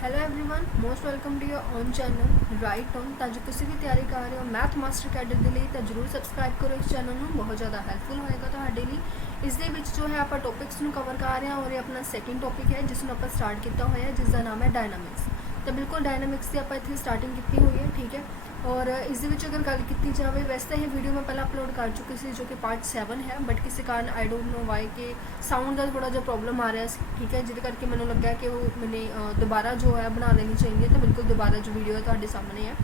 Hello everyone, most welcome to your own channel right on. ਤਾਂ ਜੋ ਤੁਸੀਂ ਵੀ ਤਿਆਰੀ ਕਰ ਰਹੇ ਹੋ ਮੈਥ ਮਾਸਟਰ ਕੈਡਰ ਦੇ ਲਈ ਤਾਂ ਜ਼ਰੂਰ ਸਬਸਕ੍ਰਾਈਬ ਕਰੋ ਇਸ ਚੈਨਲ ਨੂੰ। ਬਹੁਤ ਜ਼ਿਆਦਾ ਹੈਲਪਫੁਲ ਹੋਏਗਾ ਤੁਹਾਡੇ ਲਈ। ਇਸ ਦੇ ਵਿੱਚ ਜੋ ਹੈ ਆਪਾਂ ਟੌਪਿਕਸ ਨੂੰ ਕਵਰ ਕਰ ਰਹੇ ਹਾਂ ਔਰ ਇਹ ਆਪਣਾ ਸੈਕਿੰਡ ਟੌਪਿਕ ਹੈ ਜਿਸ ਨੂੰ ਆਪਾਂ ਸਟਾਰਟ ਕੀਤਾ ਹੋਇਆ ਹੈ, ਜਿਸ ਦਾ ਨਾਮ ਹੈ ਡਾਇਨਾਮਿਕਸ। ਤਾਂ ਬਿਲਕੁਲ ਡਾਇਨਾਮਿਕਸ ਦੀ ਆਪਾਂ ਇੱਥੇ ਸਟਾਰਟਿੰਗ ਕੀਤੀ ਹੋਈ ਹੈ, ਠੀਕ ਹੈ। और इस अगर गल की जाए, वैसे तो ये वीडियो मैं पहले अपलोड कर चुकी थी जो कि पार्ट 7 है, बट किसी कारण आई डोंट नो वाई कि साउंड का थोड़ा जो प्रॉब्लम आ रहा है, ठीक है, जिद करके मैंने लगा कि वो मैंने दोबारा जो है बना लेनी चाहिए। तो बिल्कुल दोबारा जो वीडियो है तुहाडे सामने है।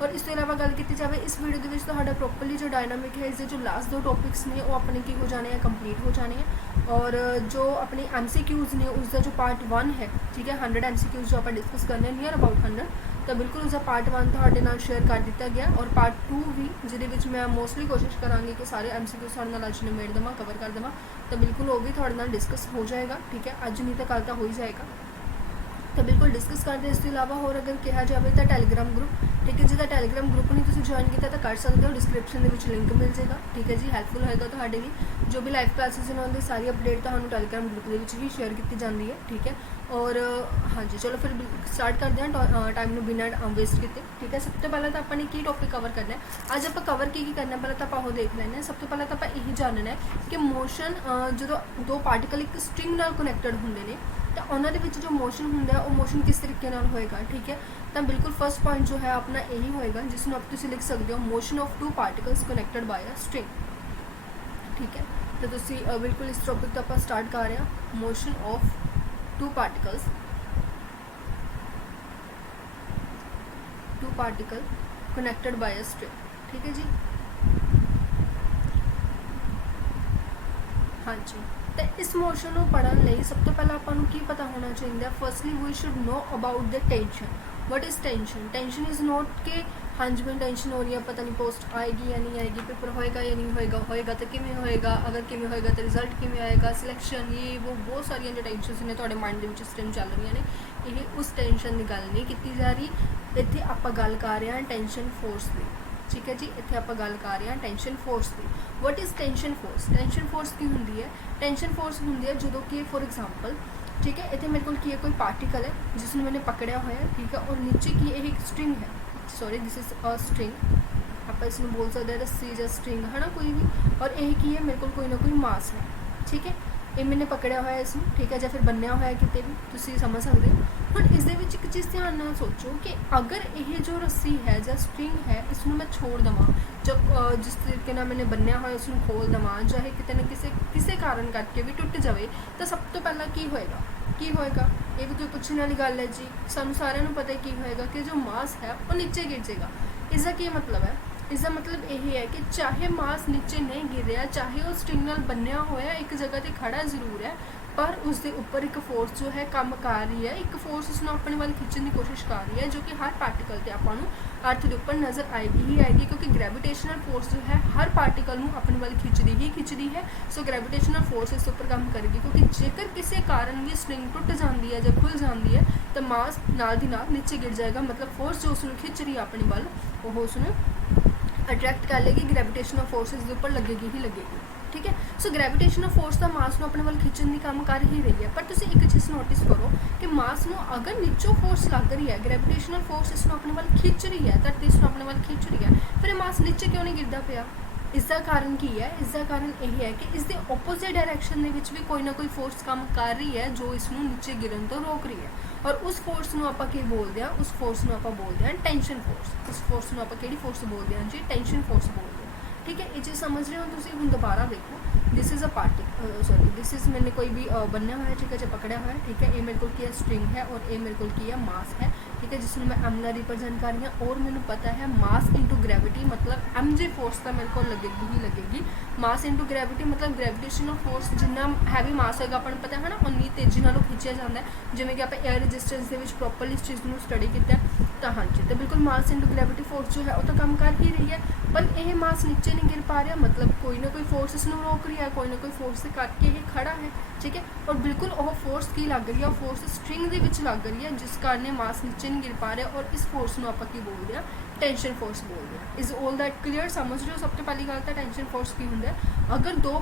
और इस तो इलावा गल की जाए इस वीडियो के तुहाडा प्रॉपरली जो डायनामिक है, इसके जो लास्ट 2 टॉपिक्स ने वो अपने की हो जाने हैं, कंप्लीट हो जाने हैं। और जो अपनी MCQs ने उसका जो पार्ट 1 है, ठीक है, 100 MCQs जो आप डिस्कस करने नियर अबाउट 100, तो बिल्कुल उसका पार्ट 1 ਤੁਹਾਡੇ ਨਾਲ शेयर कर दिता गया। और पार्ट 2 भी ਜਿਹਦੇ ਵਿੱਚ मैं मोस्टली कोशिश कराँगी कि सारे MCQ ਤੁਹਾਡੇ ਨਾਲ ਅੱਜ ਨਿਬੇੜ ਦੇਵਾਂ, कवर कर देवां। तो बिल्कुल वो भी ਤੁਹਾਡੇ ਨਾਲ डिस्कस हो जाएगा, ठीक है। अज नहीं तो कल तो हो ही जाएगा। तो बिल्कुल डिस्कस करते। इस अलावा होर अगर कहा जाए तो टैलीग्राम ग्रुप, ठीक है, जिसका टैलीग्राम ग्रुप नहीं तुम ज्वाइन किया तो कर सकते हो, डिस्क्रिप्शन के लिंक मिल जाएगा, ठीक है जी। हैल्पफुल होएगा तो जो भी लाइव क्लासेस ने उनकी सारी अपडेट तो टैलीग्राम ग्रुप के भी शेयर की जाती है, ठीक है। और हाँ जी, चलो फिर स्टार्ट करते हैं टाइम में बिना वेस्ट किए, ठीक है। सब तो पहले तो अपने की टॉपिक कवर करना है अज, आप कवर की करना है पहले तो आप देख लें। सब तो पहले तो आप यही जानना है कि मोशन जो 2 पार्टिकल एक स्ट्रिंग नाल कनैक्टेड होंगे ने, तो उन्होंने जो मोशन होंगे वो मोशन किस तरीके नाल होएगा, ठीक है। तो बिल्कुल फर्स्ट पॉइंट जो है अपना यही होएगा जिसमें आप तुम लिख सकते हो motion of 2 particles connected by a string, ठीक है। तो तुम बिल्कुल इस टॉपिक तो आप स्टार्ट कर रहे हैं। Motion of 2 particles, 2 particle connected by a string, ठीक है जी। हाँ जी, तो इस मोशन को पढ़ने लिए सब तो पहले आपको की पता होना चाहिए, firstly we should know about the tension. What is tension? Tension is not कि हाँ जी मैं टेंशन हो रही है, पता नहीं पोस्ट आएगी या नहीं आएगी, पेपर होएगा या नहीं होएगा, होएगा तो किमें होएगा, अगर किमें होएगा तो रिजल्ट किमें आएगा, सिलेक्शन, ये वो बहुत सारिया जो टेंशन ने थोड़े माइंड के इस टाइम चल रही ने, ये उस टेंशन की गल नहीं की जा रही। इतने आप गल कर रहे हैं टेंशन फोर्स की, ठीक है जी। इतने आप गल कर रहे हैं टेंशन फोर्स की। What is tension force? Tension force की होंगी है? टेंशन फोर्स होंगी है जो कि फॉर एग्जाम्पल, ठीक है, इतने मेरे को की है कोई पार्टिकल है जिसने मैंने पकड़िया हुआ है, ठीक है, और नीचे की एक स्ट्रिंग है, sorry this is a string, आप इसमें बोल सकते हैं रस्सी या स्ट्रिंग है ना कोई भी, और यही की है मेरे को कोई ना कोई मास है, ठीक है, ये मैंने पकड़िया हुआ है इसमें, ठीक है, या फिर बनिया हुआ है कितने भी तुम समझ सकते हो। हम इस एक चीज़ ध्यान ना सोचो कि अगर ये जो रस्सी है या स्ट्रिंग है इसमें मैं छोड़ देवां, जब जिस तरीके ना मैंने बनिया हुआ उसमें खोल देवां, चाहे कितने ना किसी कारण करके भी टुट जाए, तो सब तो पहला की होएगा, ये भी कोई पूछने वाली गल है जी। सानू सारिਆਂ ਨੂੰ पता है की होएगा कि जो मास है वो नीचे गिर जाएगा। इसका की मतलब है? इसका मतलब यही है कि चाहे मास नीचे नहीं गिर रहा, चाहे वो स्ट्रिंग नाल बनिया होया एक जगह पर खड़ा जरूर है, पर उसके उपर एक फोर्स जो है काम कर रही है, एक फोर्स उसने अपने वाल खिंचने की कोशिश कर रही है, जो कि हर पार्टिकल से आपको अर्थ के उपर नज़र आएगी ही आएगी, क्योंकि ग्रेविटेशनल फोर्स जो है हर पार्टिकल में अपने वाल खिंचदी है। सो ग्रेविटेशनल फोर्स इस उपर काम करेगी, क्योंकि जेकर किसी कारण भी स्ट्रिंग टुट जाती है या खुल जाती है तो मास नाल दी नाल नीचे गिर जाएगा। मतलब फोर्स जो उसने खिंच रही है अपने वाल वो उसने अट्रैक्ट कर लेगी, ग्रेविटेशनल फोर्स इसके उपर लगेगी ही लगेगी, ठीक है। सो ग्रेविटेशनल फोर्स का मास को अपने वाल खिंचने की काम कर ही रही है, पर तुम एक चीज़ नोटिस करो कि मास को अगर नीचों फोर्स लग रही है, ग्रेविटेशनल फोर्स इसको अपने वाल खिंच रही है, धरती इसको अपने वाल खिंच रही है, फिर मास नीचे क्यों नहीं गिरता पाया? इसका कारण की है? इसका कारण यही है कि इसके ओपोजिट डायरैक्शन भी कोई ना कोई फोर्स काम कर रही है जो इसनों नीचे गिरन तो रोक रही है, और उस फोर्स को आप बोलते हैं, उस फोर्स को आप बोलते हैं टेंशन फोर्स। उस फोर्स को आप किहड़ी फोर्स बोलते हैं जी? टेंशन फोर्स बोलते हैं, ठीक है। ये चीज़ समझ रहे हो तुम? हम दोबारा देखो, this is a particle, sorry this is मैंने कोई भी बनया हुआ है, ठीक है, जो पकड़ा हुआ है, ठीक है, ये मेरे को की है स्ट्रिंग है और ये मेरे को की है मास है, ठीक है, जिसमें मैं एम रिप्रजेंट कर रही हूँ। और मैंने पता है मास इंटू ग्रेविटी मतलब mg फोर्स तो मेरे को लगेगी ही लगेगी। मास इंटू ग्रेविटी मतलब ग्रेविटेशनल फोर्स जिन्ना हैवी मास होगा अपन पता है ना, उन्नी तेजी नालों खिंचिया जाता है, जिमें कि आप एयर रेजिस्टेंस के प्रॉपरली इस चीज़ को स्टडी किया। तो हाँ जी, तो बिल्कुल मास इंटू ग्रेविटी फोर्स जो है वो तो काम कर ही रही है, पर यह मास नीचे नहीं गिर पा रहा, मतलब कोई ना कोई फोर्स इसमें रोक रही है, कोई ना कोई फोर्स करके ये खड़ा है, ठीक है। और बिल्कुल वह फोर्स की लग रही है, फोर्स स्ट्रिंग के विच लग रही है, जिस कारण मास नीचे नहीं गिर पा रहा, और इस फोर्स को आप बोलते हैं टेंशन फोर्स बोलते हैं। Is all that clear? समझ रहे हो? सब तो पहली गल तो टेंशन फोर्स की होंगे अगर दो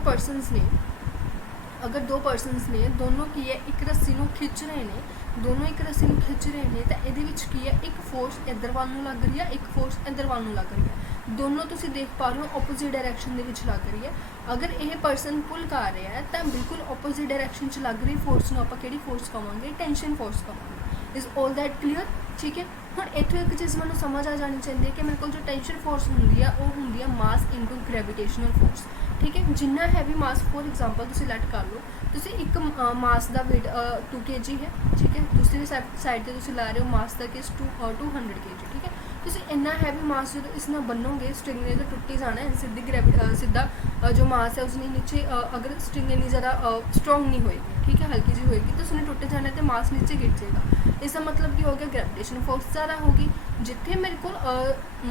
पर्सनस ने दोनों की है एक रस्सी को खिंच रहे हैं, ਦੋਨੋਂ ਇੱਕ ਰੱਸੀ ਨੂੰ ਖਿੱਚ ਰਹੇ ਨੇ ਤਾਂ ਇਹਦੇ ਵਿੱਚ ਕੀ ਹੈ, ਇੱਕ ਫੋਰਸ ਇੱਧਰ ਵੱਲ ਨੂੰ ਲੱਗ ਰਹੀ ਹੈ, ਇੱਕ ਫੋਰਸ ਇੱਧਰ ਵੱਲ ਨੂੰ ਲੱਗ ਰਹੀ ਹੈ। ਦੋਨੋਂ ਤੁਸੀਂ ਦੇਖ ਪਾ ਰਹੇ ਹੋ ਆਪੋਜ਼ਿਟ ਡਾਇਰੈਕਸ਼ਨ ਦੇ ਵਿੱਚ ਲੱਗ ਰਹੀ ਹੈ। ਅਗਰ ਇਹ ਪਰਸਨ ਪੁੱਲ ਕਰ ਰਿਹਾ ਹੈ ਤਾਂ ਬਿਲਕੁਲ ਆਪੋਜ਼ਿਟ ਡਾਇਰੈਕਸ਼ਨ 'ਚ ਲੱਗ ਰਹੀ ਫੋਰਸ ਨੂੰ ਆਪਾਂ ਕਿਹੜੀ ਫੋਰਸ ਕਹਾਂਗੇ, ਟੈਂਸ਼ਨ ਫੋਰਸ ਕਹਾਂਗੇ। Is all that clear? ਠੀਕ ਹੈ। ਹੁਣ ਇੱਥੋਂ ਇੱਕ ਚੀਜ਼ ਮੈਨੂੰ ਸਮਝ ਆ ਜਾਣੀ ਚਾਹੀਦੀ ਹੈ ਕਿ ਮੇਰੇ ਕੋਲ ਜੋ ਟੈਂਸ਼ਨ ਫੋਰਸ ਹੁੰਦੀ ਹੈ ਉਹ ਹੁੰਦੀ ਹੈ ਮਾਸ ਇਨਟੂ ਗ੍ਰੈਵੀਟੇਸ਼ਨਲ ਫੋਰਸ। ਠੀਕ ਹੈ। ਜਿੰਨਾ ਹੈਵੀ ਮਾਸ, ਫੋਰ ਐਗਜ਼ਾਮਪਲ ਤੁਸੀਂ ਲੈਟ ਕਰ ਲਓ, ਤੁਸੀਂ ਇੱਕ ਮਾਸ ਦਾ weight 2 kg ਹੈ। ਠੀਕ ਹੈ। ਦੂਸਰੀ ਸਾਈਡ ਤੇ ਤੁਸੀਂ ਲਾ ਰਹੇ ਹੋ ਮਾਸ ਦਾ ਕੇਸ 200 kg। ਠੀਕ ਹੈ। ਤੁਸੀਂ ਇੰਨਾ ਹੈਵੀ ਮਾਸ ਜਦੋਂ ਇਸ ਨਾਲ ਬੰਨੋਗੇ, ਸਟ੍ਰਿੰਗ ਨੇ ਤਾਂ ਟੁੱਟ ਹੀ ਜਾਣਾ ਹੈ। ਸਿੱਧਾ ਜੋ ਮਾਸ ਹੈ ਉਸਨੇ ਨੀਚੇ, ਅਗਰ ਸਟ੍ਰਿੰਗ ਇੰਨੀ ਜ਼ਿਆਦਾ ਸਟਰੋਂਗ ਨਹੀਂ ਹੋਏਗੀ, ਠੀਕ ਹੈ, ਹਲਕੀ ਜਿਹੀ ਹੋਏਗੀ ਤਾਂ ਉਸਨੇ ਟੁੱਟ ਜਾਣਾ ਤੇ ਮਾਸ ਨੀਚੇ ਗਿਰ ਜਾਏਗਾ। ਇਸ ਦਾ ਮਤਲਬ ਕੀ ਹੋ ਗਿਆ, ਗ੍ਰੈਵੀਟੇਸ਼ਨ ਫੋਰਸ ਜ਼ਿਆਦਾ ਹੋਗੀ। ਜਿੱਥੇ ਮੇਰੇ ਕੋਲ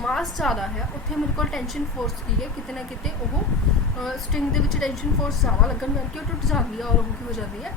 ਮਾਸ ਜ਼ਿਆਦਾ ਹੈ ਉੱਥੇ ਮੇਰੇ ਕੋਲ ਟੈਂਸ਼ਨ ਫੋਰਸ ਕੀ ਹੈ, ਕਿਤੇ ਨਾ ਕਿਤੇ ਉਹ ਸਟ੍ਰਿੰਗ ਦੇ ਵਿੱਚ ਟੈਂਸ਼ਨ ਫੋਰਸ ਜ਼ਿਆਦਾ ਲੱਗਣ ਕਰਕੇ ਉਹ ਟੁੱਟ ਜਾਂਦੀ ਹੈ ਔਰ ਉਹ ਕੀ ਹੋ ਜਾਂਦੀ ਹੈ,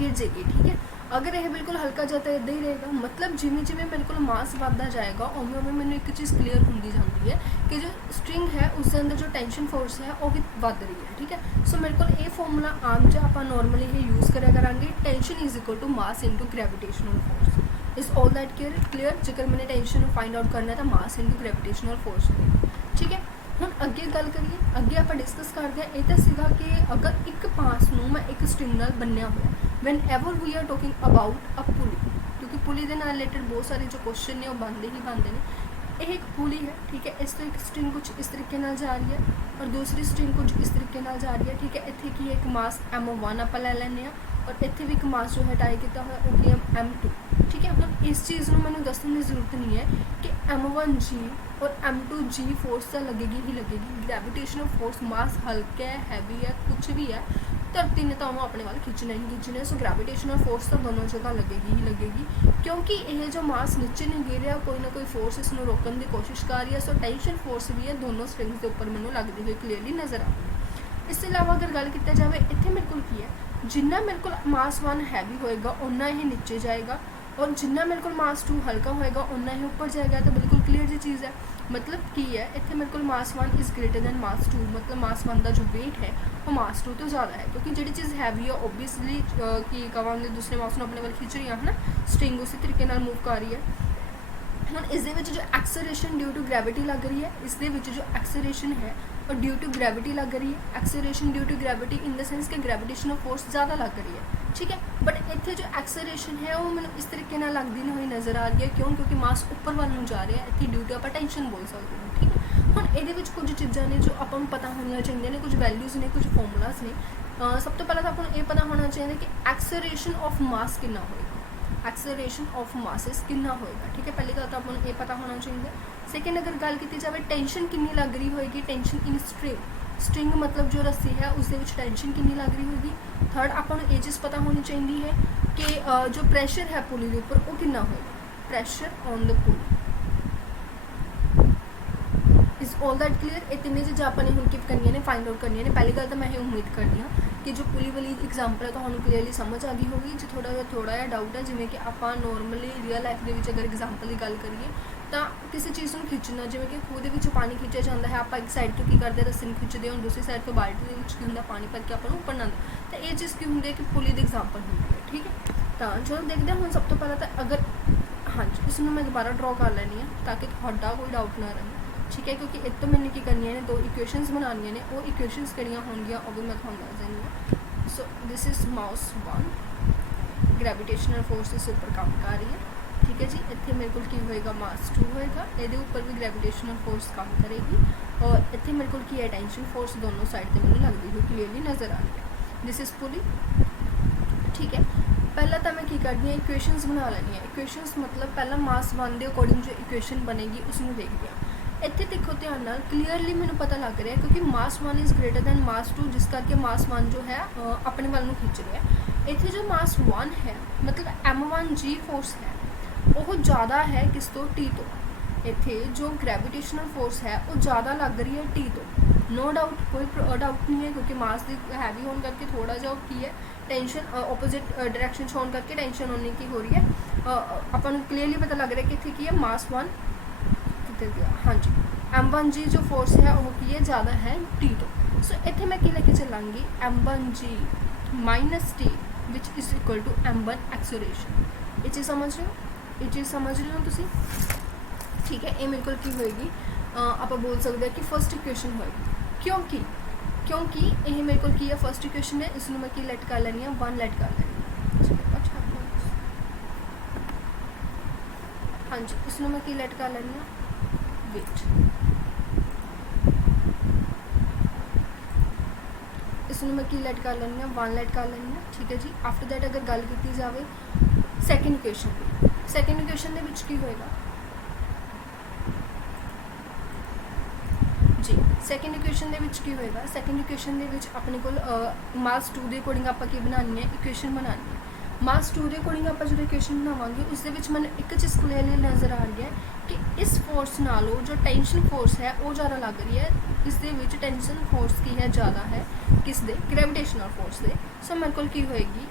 ਗਿਰ ਜਾਏਗੀ। ਠੀਕ ਹੈ। ਅਗਰ ਇਹ ਬਿਲਕੁਲ ਹਲਕਾ ਜਿਹਾ ਤਾਂ ਇੱਦਾਂ ਹੀ ਰਹੇਗਾ। ਮਤਲਬ ਜਿਵੇਂ ਜਿਵੇਂ ਮੇਰੇ ਕੋਲ ਮਾਸ ਵੱਧਦਾ ਜਾਏਗਾ ਉਵੇਂ ਉਵੇਂ ਮੈਨੂੰ ਇੱਕ ਚੀਜ਼ ਕਲੀਅਰ ਹੁੰਦੀ ਜਾਂਦੀ ਹੈ ਕਿ ਜੋ ਸਟ੍ਰਿੰਗ ਹੈ ਉਸ ਦੇ ਅੰਦਰ ਜੋ ਟੈਂਸ਼ਨ ਫੋਰਸ ਹੈ ਉਹ ਵੀ ਵੱਧ ਰਹੀ ਹੈ। ਠੀਕ ਹੈ। ਸੋ ਮੇਰੇ ਕੋਲ ਇਹ ਫਾਰਮੂਲਾ ਆਮ ਜਿਹਾ ਆਪਾਂ ਨੋਰਮਲੀ ਇਹ ਯੂਜ਼ ਕਰਿਆ ਕਰਾਂਗੇ, tension is equal to mass into gravitational force. Is all that clear? ਜੇਕਰ ਮੈंने ਟੈਂਸ਼ਨ ਨੂੰ ਫਾइंड आउट करना है तो मास इनटू ग्रेविटेशनल फोर्स होगी। ठीक है। ਹੁਣ ਅੱਗੇ ਗੱਲ ਕਰੀਏ, ਅੱਗੇ ਆਪਾਂ ਡਿਸਕਸ ਕਰਦੇ ਹਾਂ। ਇਹ ਤਾਂ ਸੀਗਾ ਕਿ ਅਗਰ ਇੱਕ ਪਾਸ ਨੂੰ ਮੈਂ ਇੱਕ ਸਟ੍ਰਿੰਗ ਨਾਲ ਬੰਨਿਆ ਹੋਇਆ, whenever we are talking about a pulley, ਕਿਉਂਕਿ ਪੁਲੀ ਦੇ ਨਾਲ ਰਿਲੇਟਡ ਬਹੁਤ ਸਾਰੇ ਜੋ ਕੁਐਸਚਨ ਨੇ ਉਹ ਬਣਦੇ ਹੀ ਬਣਦੇ ਨੇ। ਇਹ ਇੱਕ ਪੁਲੀ ਹੈ। ਠੀਕ ਹੈ। ਇਸ ਤੋਂ ਇੱਕ ਸਟ੍ਰਿੰਗ ਕੁਝ ਇਸ ਤਰੀਕੇ ਨਾਲ ਜਾ ਰਹੀ ਹੈ ਔਰ ਦੂਸਰੀ ਸਟ੍ਰਿੰਗ ਕੁਝ ਇਸ ਤਰੀਕੇ ਨਾਲ ਜਾ ਰਹੀ ਹੈ। ਠੀਕ ਹੈ। ਇੱਥੇ ਕੀ ਹੈ, ਇੱਕ ਮਾਸ m1 ਆਪਾਂ ਲੈ ਲੈਂਦੇ ਹਾਂ ਔਰ ਇੱਥੇ ਵੀ ਇੱਕ ਮਾਸ ਜੋ ਹੈ ਟਾਈ ਕੀਤਾ ਹੋਇਆ ਉਹ ਕੀ ਹੈ, m2। ਠੀਕ ਹੈ। ਹੁਣ ਇਸ ਚੀਜ਼ ਨੂੰ ਮੈਨੂੰ ਦੱਸਣ ਦੀ ਜ਼ਰੂਰਤ ਨਹੀਂ ਹੈ ਕਿ m1g और m2g फोर्स तो लगेगी ही लगेगी। ग्रेविटेशनल फोर्स मास हल्का है, हैवी है, कुछ भी है, धरती ने तो उन्होंने अपने वाल खिंचना ही खिंचना। सो ग्रेविटेशनल फोर्स तो दोनों जगह लगेगी ही लगेगी क्योंकि ये जो मास नीचे नहीं गिर रहा, कोई ना कोई फोर्स इसमें रोकने की कोशिश कर रही है। सो टेंशन फोर्स भी है दोनों स्ट्रिंग्स के उपर मैंने लगती हुई क्लीयरली नज़र आ रही है। इसके अलावा अगर गल की जाए इतने मेरे को की है, जिन्ना मेरे को मास 1 हैवी होएगा उन्ना ही नीचे जाएगा और जिन्ना मेरे को मास 2 हल्का होएगा उन्ना ही ऊपर जाएगा। तो बिल्कुल क्लीयर जी चीज़ है। मतलब की है इतने मेरे को मास 1 इज़ ग्रेटर दैन मास 2, मतलब मास 1 का जो वेट है वो मास 2 तो ज़्यादा है क्योंकि जी चीज़ हैवी है ओबीयसली की कहेंगे दूसरे मास को अपने वाल खिंच रही है ना, स्ट्रिंग उसी तरीके मूव कर रही है। ਹੁਣ ਇਸ ਦੇ ਵਿੱਚ ਜੋ ਐਕਸਲਰੇਸ਼ਨ ਡਿਊ ਟੂ ਗ੍ਰੈਵਿਟੀ ਲੱਗ ਰਹੀ ਹੈ, ਇਸ ਦੇ ਵਿੱਚ ਜੋ ਐਕਸਲਰੇਸ਼ਨ ਹੈ ਉਹ ਡਿਊ ਟੂ ਗ੍ਰੈਵਿਟੀ ਲੱਗ ਰਹੀ ਹੈ। Acceleration due to gravity in the sense ਕਿ ਗ੍ਰੈਵਿਟੇਸ਼ਨਲ ਫੋਰਸ ਜ਼ਿਆਦਾ ਲੱਗ ਰਹੀ ਹੈ। ਠੀਕ ਹੈ। ਬਟ ਇੱਥੇ ਜੋ ਐਕਸਲਰੇਸ਼ਨ ਹੈ ਉਹ ਮੈਨੂੰ ਇਸ ਤਰੀਕੇ ਨਾਲ ਲੱਗਦੀ ਨਹੀਂ ਹੋਈ ਨਜ਼ਰ ਆ ਰਹੀ ਹੈ। ਕਿਉਂ? ਕਿਉਂਕਿ ਮਾਸ ਉੱਪਰ ਵੱਲ ਨੂੰ ਜਾ ਰਿਹਾ ਹੈ। ਇੱਥੇ ਡਿਊ ਟੂ ਆਪਾਂ ਟੈਂਸ਼ਨ ਬੋਲ ਸਕਦੇ ਹਾਂ। ਠੀਕ ਹੈ। ਹੁਣ ਇਹਦੇ ਵਿੱਚ ਕੁਝ ਚੀਜ਼ਾਂ ਨੇ ਜੋ ਆਪਾਂ ਨੂੰ ਪਤਾ ਹੋਣੀਆਂ ਚਾਹੀਦੀਆਂ ਨੇ, ਕੁਝ ਵੈਲਿਊਜ਼ ਨੇ, ਕੁਝ ਫਾਰਮੂਲਾਜ਼ ਨੇ। ਸਭ ਤੋਂ ਪਹਿਲਾਂ ਤਾਂ ਆਪਾਂ ਨੂੰ ਇਹ ਪਤਾ ਹੋਣਾ ਚਾਹੀਦਾ ਕਿ ਐਕਸਲਰੇਸ਼ਨ ਆਫ ਮਾਸ ਕਿੰਨਾ ਹੋਏਗਾ, एक्सलरेशन ऑफ मासिस कितना होएगा। ठीक है। पहली गल तो आपको ये पता होना चाहिए। सैकेंड अगर गल की जाए टेंशन कितनी लग रही होएगी, टेंशन इन स्ट्रिंग मतलब जो रस्सी है उस टेंशन कितनी लग रही होगी। थर्ड आपको ये चीज़ पता होनी चाहिए है कि जो प्रेशर है पुली के उपर वो कितना होएगा, pressure on the pulley. Is all that clear? ये तीनों चीज़ें आपने हम कीप करनी ने, फाइंड आउट करनी ने। पहली गल तो मैं ये उम्मीद करती हाँ कि जो पुली वाली एग्जाम्पल है तो हमें क्लीयरली समझ आ गई होगी। जो थोड़ा जिहा डाउट है जिमें कि आप नॉर्मली रियल लाइफ के अगर एग्जाम्पल की गल करिए तो किसी चीज़ को खिंचना, जिमें कि खूह के पानी खिंचा जाता है, आप एक साइड तो की करते रस्सी को खिंचते हो, दूसरी साइड तो बाल्टी की होंगे पानी भर के अपन ऊपर ना आंदा, तो ये चीज़ की होंगी कि पुली की एग्जाम्पल होंगी है। ठीक है। तो चलो देखते हैं हम सब तो पहले तो अगर हाँ जी इसमें मैं दोबारा ड्रॉ कर लैनी है ताकि थोड़ा कोई डाउट ना रहे। ठीक है। क्योंकि एक तो मैंने की करनी है, 2 इक्वेशनस बनानी ने, वो इक्वेशनस कड़ियाँ होंगे वो भी मैं थोड़ा दस देनी है। So this is mass 1, gravitational force इस ऊपर काम कर रही है। ठीक है जी। इतने मेरे को की होएगा मास 2 होएगा, ये ऊपर भी ग्रैविटेशनल फोर्स काम करेगी और इतने मेरे को की है टेंशन फोर्स दोनों साइड से मैंने लगती हुई क्लीयरली नज़र आ रही है। दिस इज़ पुली। ठीक है। पहला तो मैं की करती हूँ इक्वेशनस बना लैनी है। इक्वेशनस मतलब पहला मास 1 के अकॉर्डिंग जो इक्वेशन बनेगी उसमें देखते हैं। इतने देखो ध्यान नाल क्लीयरली मैंने पता लग रहा है क्योंकि मास 1 इज़ ग्रेटर दैन मास 2 जिस करके मास 1 जो है अपने वाल में खिंच रहा है। इतने जो मास 1 है मतलब m1g फोर्स है वो ज़्यादा है किस तो टी तो। इतने जो ग्रैविटेशनल फोर्स है वो ज़्यादा लग रही है टी तो, नो डाउट, कोई डाउट नहीं है क्योंकि मास हैवी होने करके थोड़ा जा की है टेंशन ऑपोजिट डायरैक्शन होने करके टेंशन होने की हो रही है। अपन क्लीयरली पता लग रहा है कि इतने की है मास 1 गया। हाँ जी m1g जो फोर्स है वो की है ज़्यादा है टी तो। सो इतने मैं की लेके चलांगी m1g minus T which is equal to m1 acceleration. ये चीज़ समझ रहे हो, ये चीज़ समझ रहे हो तुसी, ठीक है। ये मेरे को की होएगी आप बोल सकते हैं कि फर्स्ट इक्वेशन होएगी, क्योंकि क्योंकि ये मेरे को की है फर्स्ट इक्वेशन है, इसमें मैं की लेट कर लैनी है 1 लेट कर लैनी है, हाँ जी, इसमें मैं की लेट कर लैनी है वेट, इसमें मैं की लेट कर लैनी है 1 लेट कर लैनी है, ठीक है जी। आफ्टर दैट अगर गल की जाए सैकेंड इक्वेशन की, सैकेंड इक्वेशन के विच की होएगा जी, सैकेंड इक्वेशन के विच की होएगा, सैकेंड इक्वेशन के विच अपने को मास 2 के अकॉर्डिंग आप बनानी है इक्वेशन बनानी है। मास 2 के अकॉर्डिंग आप जो इक्वेशन बनावांगे उस मैं एक चीज़ क्लीयरली नज़र आ रही है कि इस फोर्स नालों जो टेंशन फोर्स है वो ज़्यादा लग रही है, इस दे विच टेंशन फोर्स की है ज़्यादा है किस दे ग्रेविटेशनल फोर्स दे। सो मेरे को की होएगी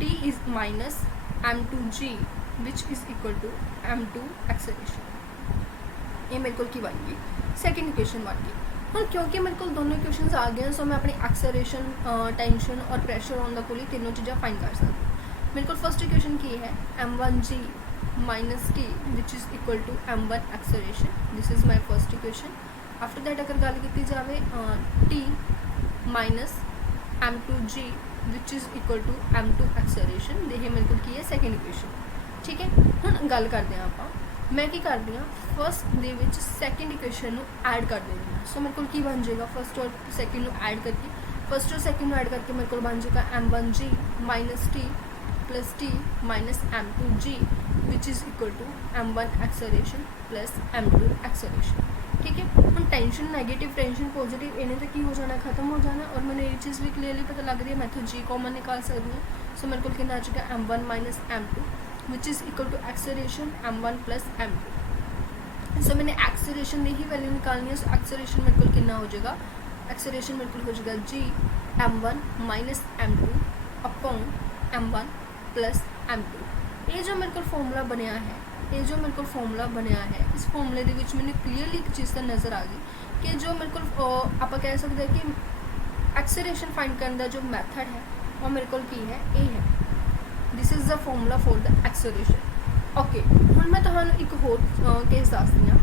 T is minus m2g which is equal to m2 acceleration, ये मेरे को की बन गई सैकेंड इक्वेशन बन गई। हाँ, क्योंकि मेरे को दोनों इक्वेशंस आ गए हैं, सो मैं अपनी एक्सेलरेशन, टेंशन और प्रेशर ऑन द कोली तीनों चीज़ें फाइंड कर सकती हूँ। मेरे को फर्स्ट इक्वेशन की है m1g minus T which is equal to m1 acceleration, this is my first equation. After that अगर गल की जाए t minus m2g which is equal to m2 acceleration, देखे मेरे को की है सैकेंड इक्वेशन, ठीक है। हम गल करते हैं आप, मैं की करती हूँ first they which second equation add कर देनी है। सो मेरे को की बन जाएगा फर्स्ट और सैकेंड ऐड करके, फर्स्ट और सैकेंड ऐड करके मेरे को बन जाएगा m1g minus T plus T minus m2g which is equal to m1 acceleration plus m2 acceleration, ठीक है। हम टेंशन नेगेटिव टेंशन पॉजिटिव इन्हें तो की हो जाना खत्म हो जाना, और मैंने ये चीज़ भी क्लियरली पता लग रही है, मैं तो जी कॉमन निकाल सकती हूँ। सो मेरे को कितना आ चुका m1 minus m2 which is equal to acceleration m1 plus m2। So मैंने एक्सेलरेशन की ही वैल्यू निकालनी है, सो एक्सेलरेशन मेरे को कितना हो जाएगा, एक्सेलरेशन मेरे को हो जाएगा जी m1 minus m2 upon m1 plus m2। ये जो मेरे को फॉर्मूला बनया है, ये जो मेरे को फॉर्मूला बनया है, इस फॉर्मूले के विच मैंने क्लीयरली एक चीज़ तो नज़र आ गई कि जो मेरे को आप कह सकते हैं कि एक्सेलरेशन फाइंड करने का जो मैथड है वो मेरे को की है ये है, this is the formula for the acceleration. Okay, हुण मैं तुहानूं एक होर केस दसदी हाँ,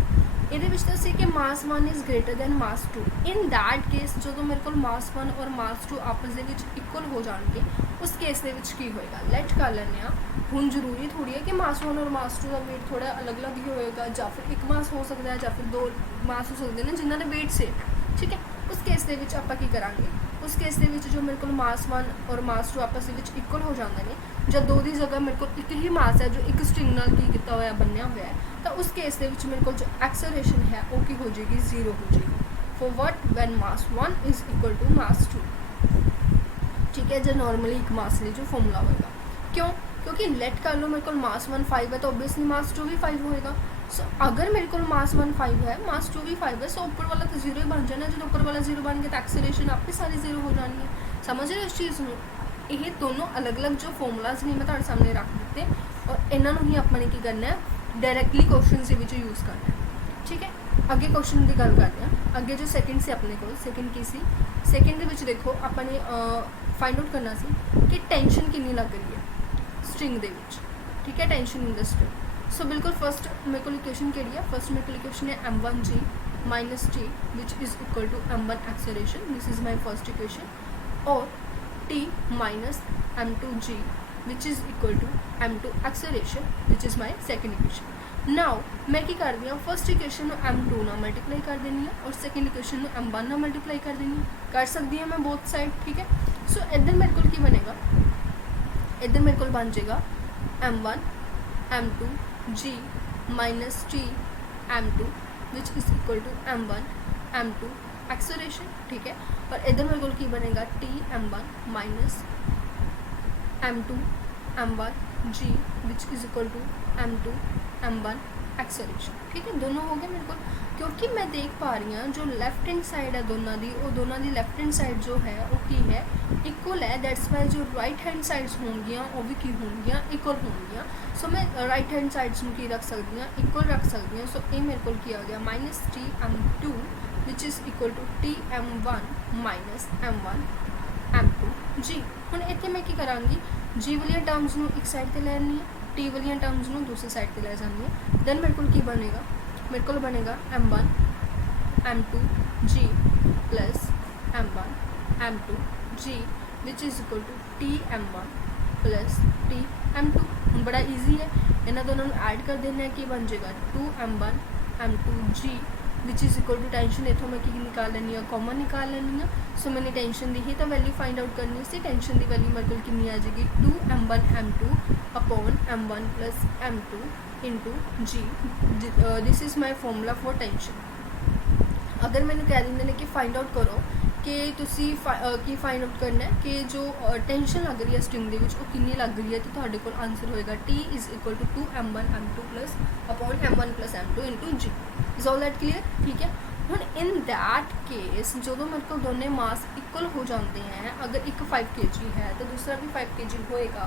ये दसी कि मास 1 is greater than mass 2। In that case जो मेरे को मास 1 और मास 2 आपस के इक्वल हो जाएंगे, उस केस के की होएगा लेट कर लें। हुण जरूरी थोड़ी है कि मास 1 और मास 2 का वेट थोड़ा अलग अलग ही होएगा, या फिर एक मास हो सकता है या फिर 2 मास हो सकते हैं जिन्होंने वेट से, ठीक है। उस केस के आप करांगे, उस केस के जो मेरे को मास 1 और मास 2 आपस के इक्वल हो जाते हैं, जब 2 की जगह मेरे को एक ही मास है जो एक स्ट्रिंग नाल की किया हुआ बनया हुआ है, तो उस केस के मेरे को जो एक्सेलरेशन है वो की हो जाएगी 0 हो जाएगी for what when mass 1 is equal to mass 2, ठीक है। जो नॉर्मली एक मास लिए जो फॉर्मूला होगा, क्यों, क्योंकि लेट कर लो मेरे को मास 1 5 है तो ऑब्वियसली मास 2 भी 5 होएगा। सो अगर मेरे को मास 1 5 है, मास 2 भी 5 है, सो ऊपर वाला तो 0 ही बन जाना, जो ऊपर वाला 0 बन गया तो एक्सेलरेशन आप भी सारी 0 हो जानी है। समझ रहे हो इस चीज़ में, ये दोनों अलग अलग जो फॉर्मूलाज नहीं मैं तुम्हारे सामने रख दिते, और इन्होंने ही अपने की करना है डायरैक्टली क्वेश्चन के यूज़ करना है, ठीक है। अगे क्वेश्चन की गल करते हैं, अगे जो सैकेंड से अपने को सैकेंड की सी, सैकेंड के देखो अपने फाइंड आउट करना सी कि टेंशन कितनी लग रही है स्ट्रिंग दे विच, ठीक है, टेंशन इन द स्ट्रिंग। सो बिल्कुल फर्स्ट मेरे को इक्वेशन केड़ी है, फर्स्ट मेरे को इक्वेशन है m1g minus T which is equal to m1 acceleration, this is my first equation, और t minus m2g which is equal to m2 acceleration which is my second equation. Now मैं की कर the first equation m2 ना multiply कर देनी है और second equation m1 ना मल्टीप्लाई कर देनी है, कर सकती है मैं बोथ साइड, ठीक है। सो इधर मेरे को की बनेगा, इधर मेरे को बन जाएगा m1 m2g minus T m2 which is equal to m1 m2 acceleration, ठीक है। और इधर मेरे को की बनेगा t m1 minus m2 m1g which is equal to m2 m1 acceleration, ठीक है। दोनों हो गए मेरे को, क्योंकि मैं देख पा रही हूँ जो लेफ्ट हैंड साइड है दोनों दी, वो दोनों दी लेफ्ट हैंड साइड जो है वो की है इक्वल है, दैट्स वाई जो राइट हैंड साइड्स होंगियाँ वो भी की होंगियाँ इक्वल होंगियाँ। सो मैं राइट हैंड साइड्स में की रख सकती हूँ, इक्वल रख सकती हूँ। सो ये मेरे को किया गया minus T m2 which is equal to T m1 minus m1 m2 g. हुण इत्थे मैं की करांगी जी वाली टर्म्स ਨੂੰ ਇੱਕ ਸਾਈਡ ਤੇ ਲੈ ਲੈਣੀ ਹੈ, टी वाली टर्म्स ਨੂੰ दूसरी साइड ਤੇ ਲੈ ਜਾਣੀ ਹੈ। ਦੈਨ ਮੇਰੇ ਕੋਲ ਕੀ ਬਣੇਗਾ, ਮੇਰੇ ਕੋਲ ਬਣੇਗਾ m1 m2 g plus m1 m2 g which is equal to t m1 plus t m2। ਹੁਣ ਬੜਾ ਈਜ਼ੀ ਹੈ, ਇਹਨਾਂ ਦੋਨਾਂ ਨੂੰ ਐਡ ਕਰ ਦੇਣਾ ਹੈ, ਕੀ ਬਣ ਜਾਏਗਾ 2 m1 m2 g which is equal to tension. इतों मैं की निकाल लैनी हाँ, कॉमन निकाल लैनी हाँ। सो मैंने टेंशन दी ही तो वैल्यू फाइंड आउट करनी सी, टेंशन की वैल्यू मेरे को कितनी आ जाएगी 2 m1 m2 upon m1 plus m2 into ji. This is my formula for tension. अगर मैंने कह देंगे कि फाइंड आउट करो कि तुसी की फाइंड आउट करना है कि जो टेंशन लग रही है स्ट्रिंग के वो कितनी लग रही है, तो तुहाडे कोल आंसर होएगा t is equal to 2 m1 m2 plus upon m1 plus m2 into g. Is all that clear? ठीक है। हुण इन दैट केस जो मेरे को दोनों मास इक्वल हो जाते हैं, अगर एक 5 kg है तो दूसरा भी 5 kg होएगा,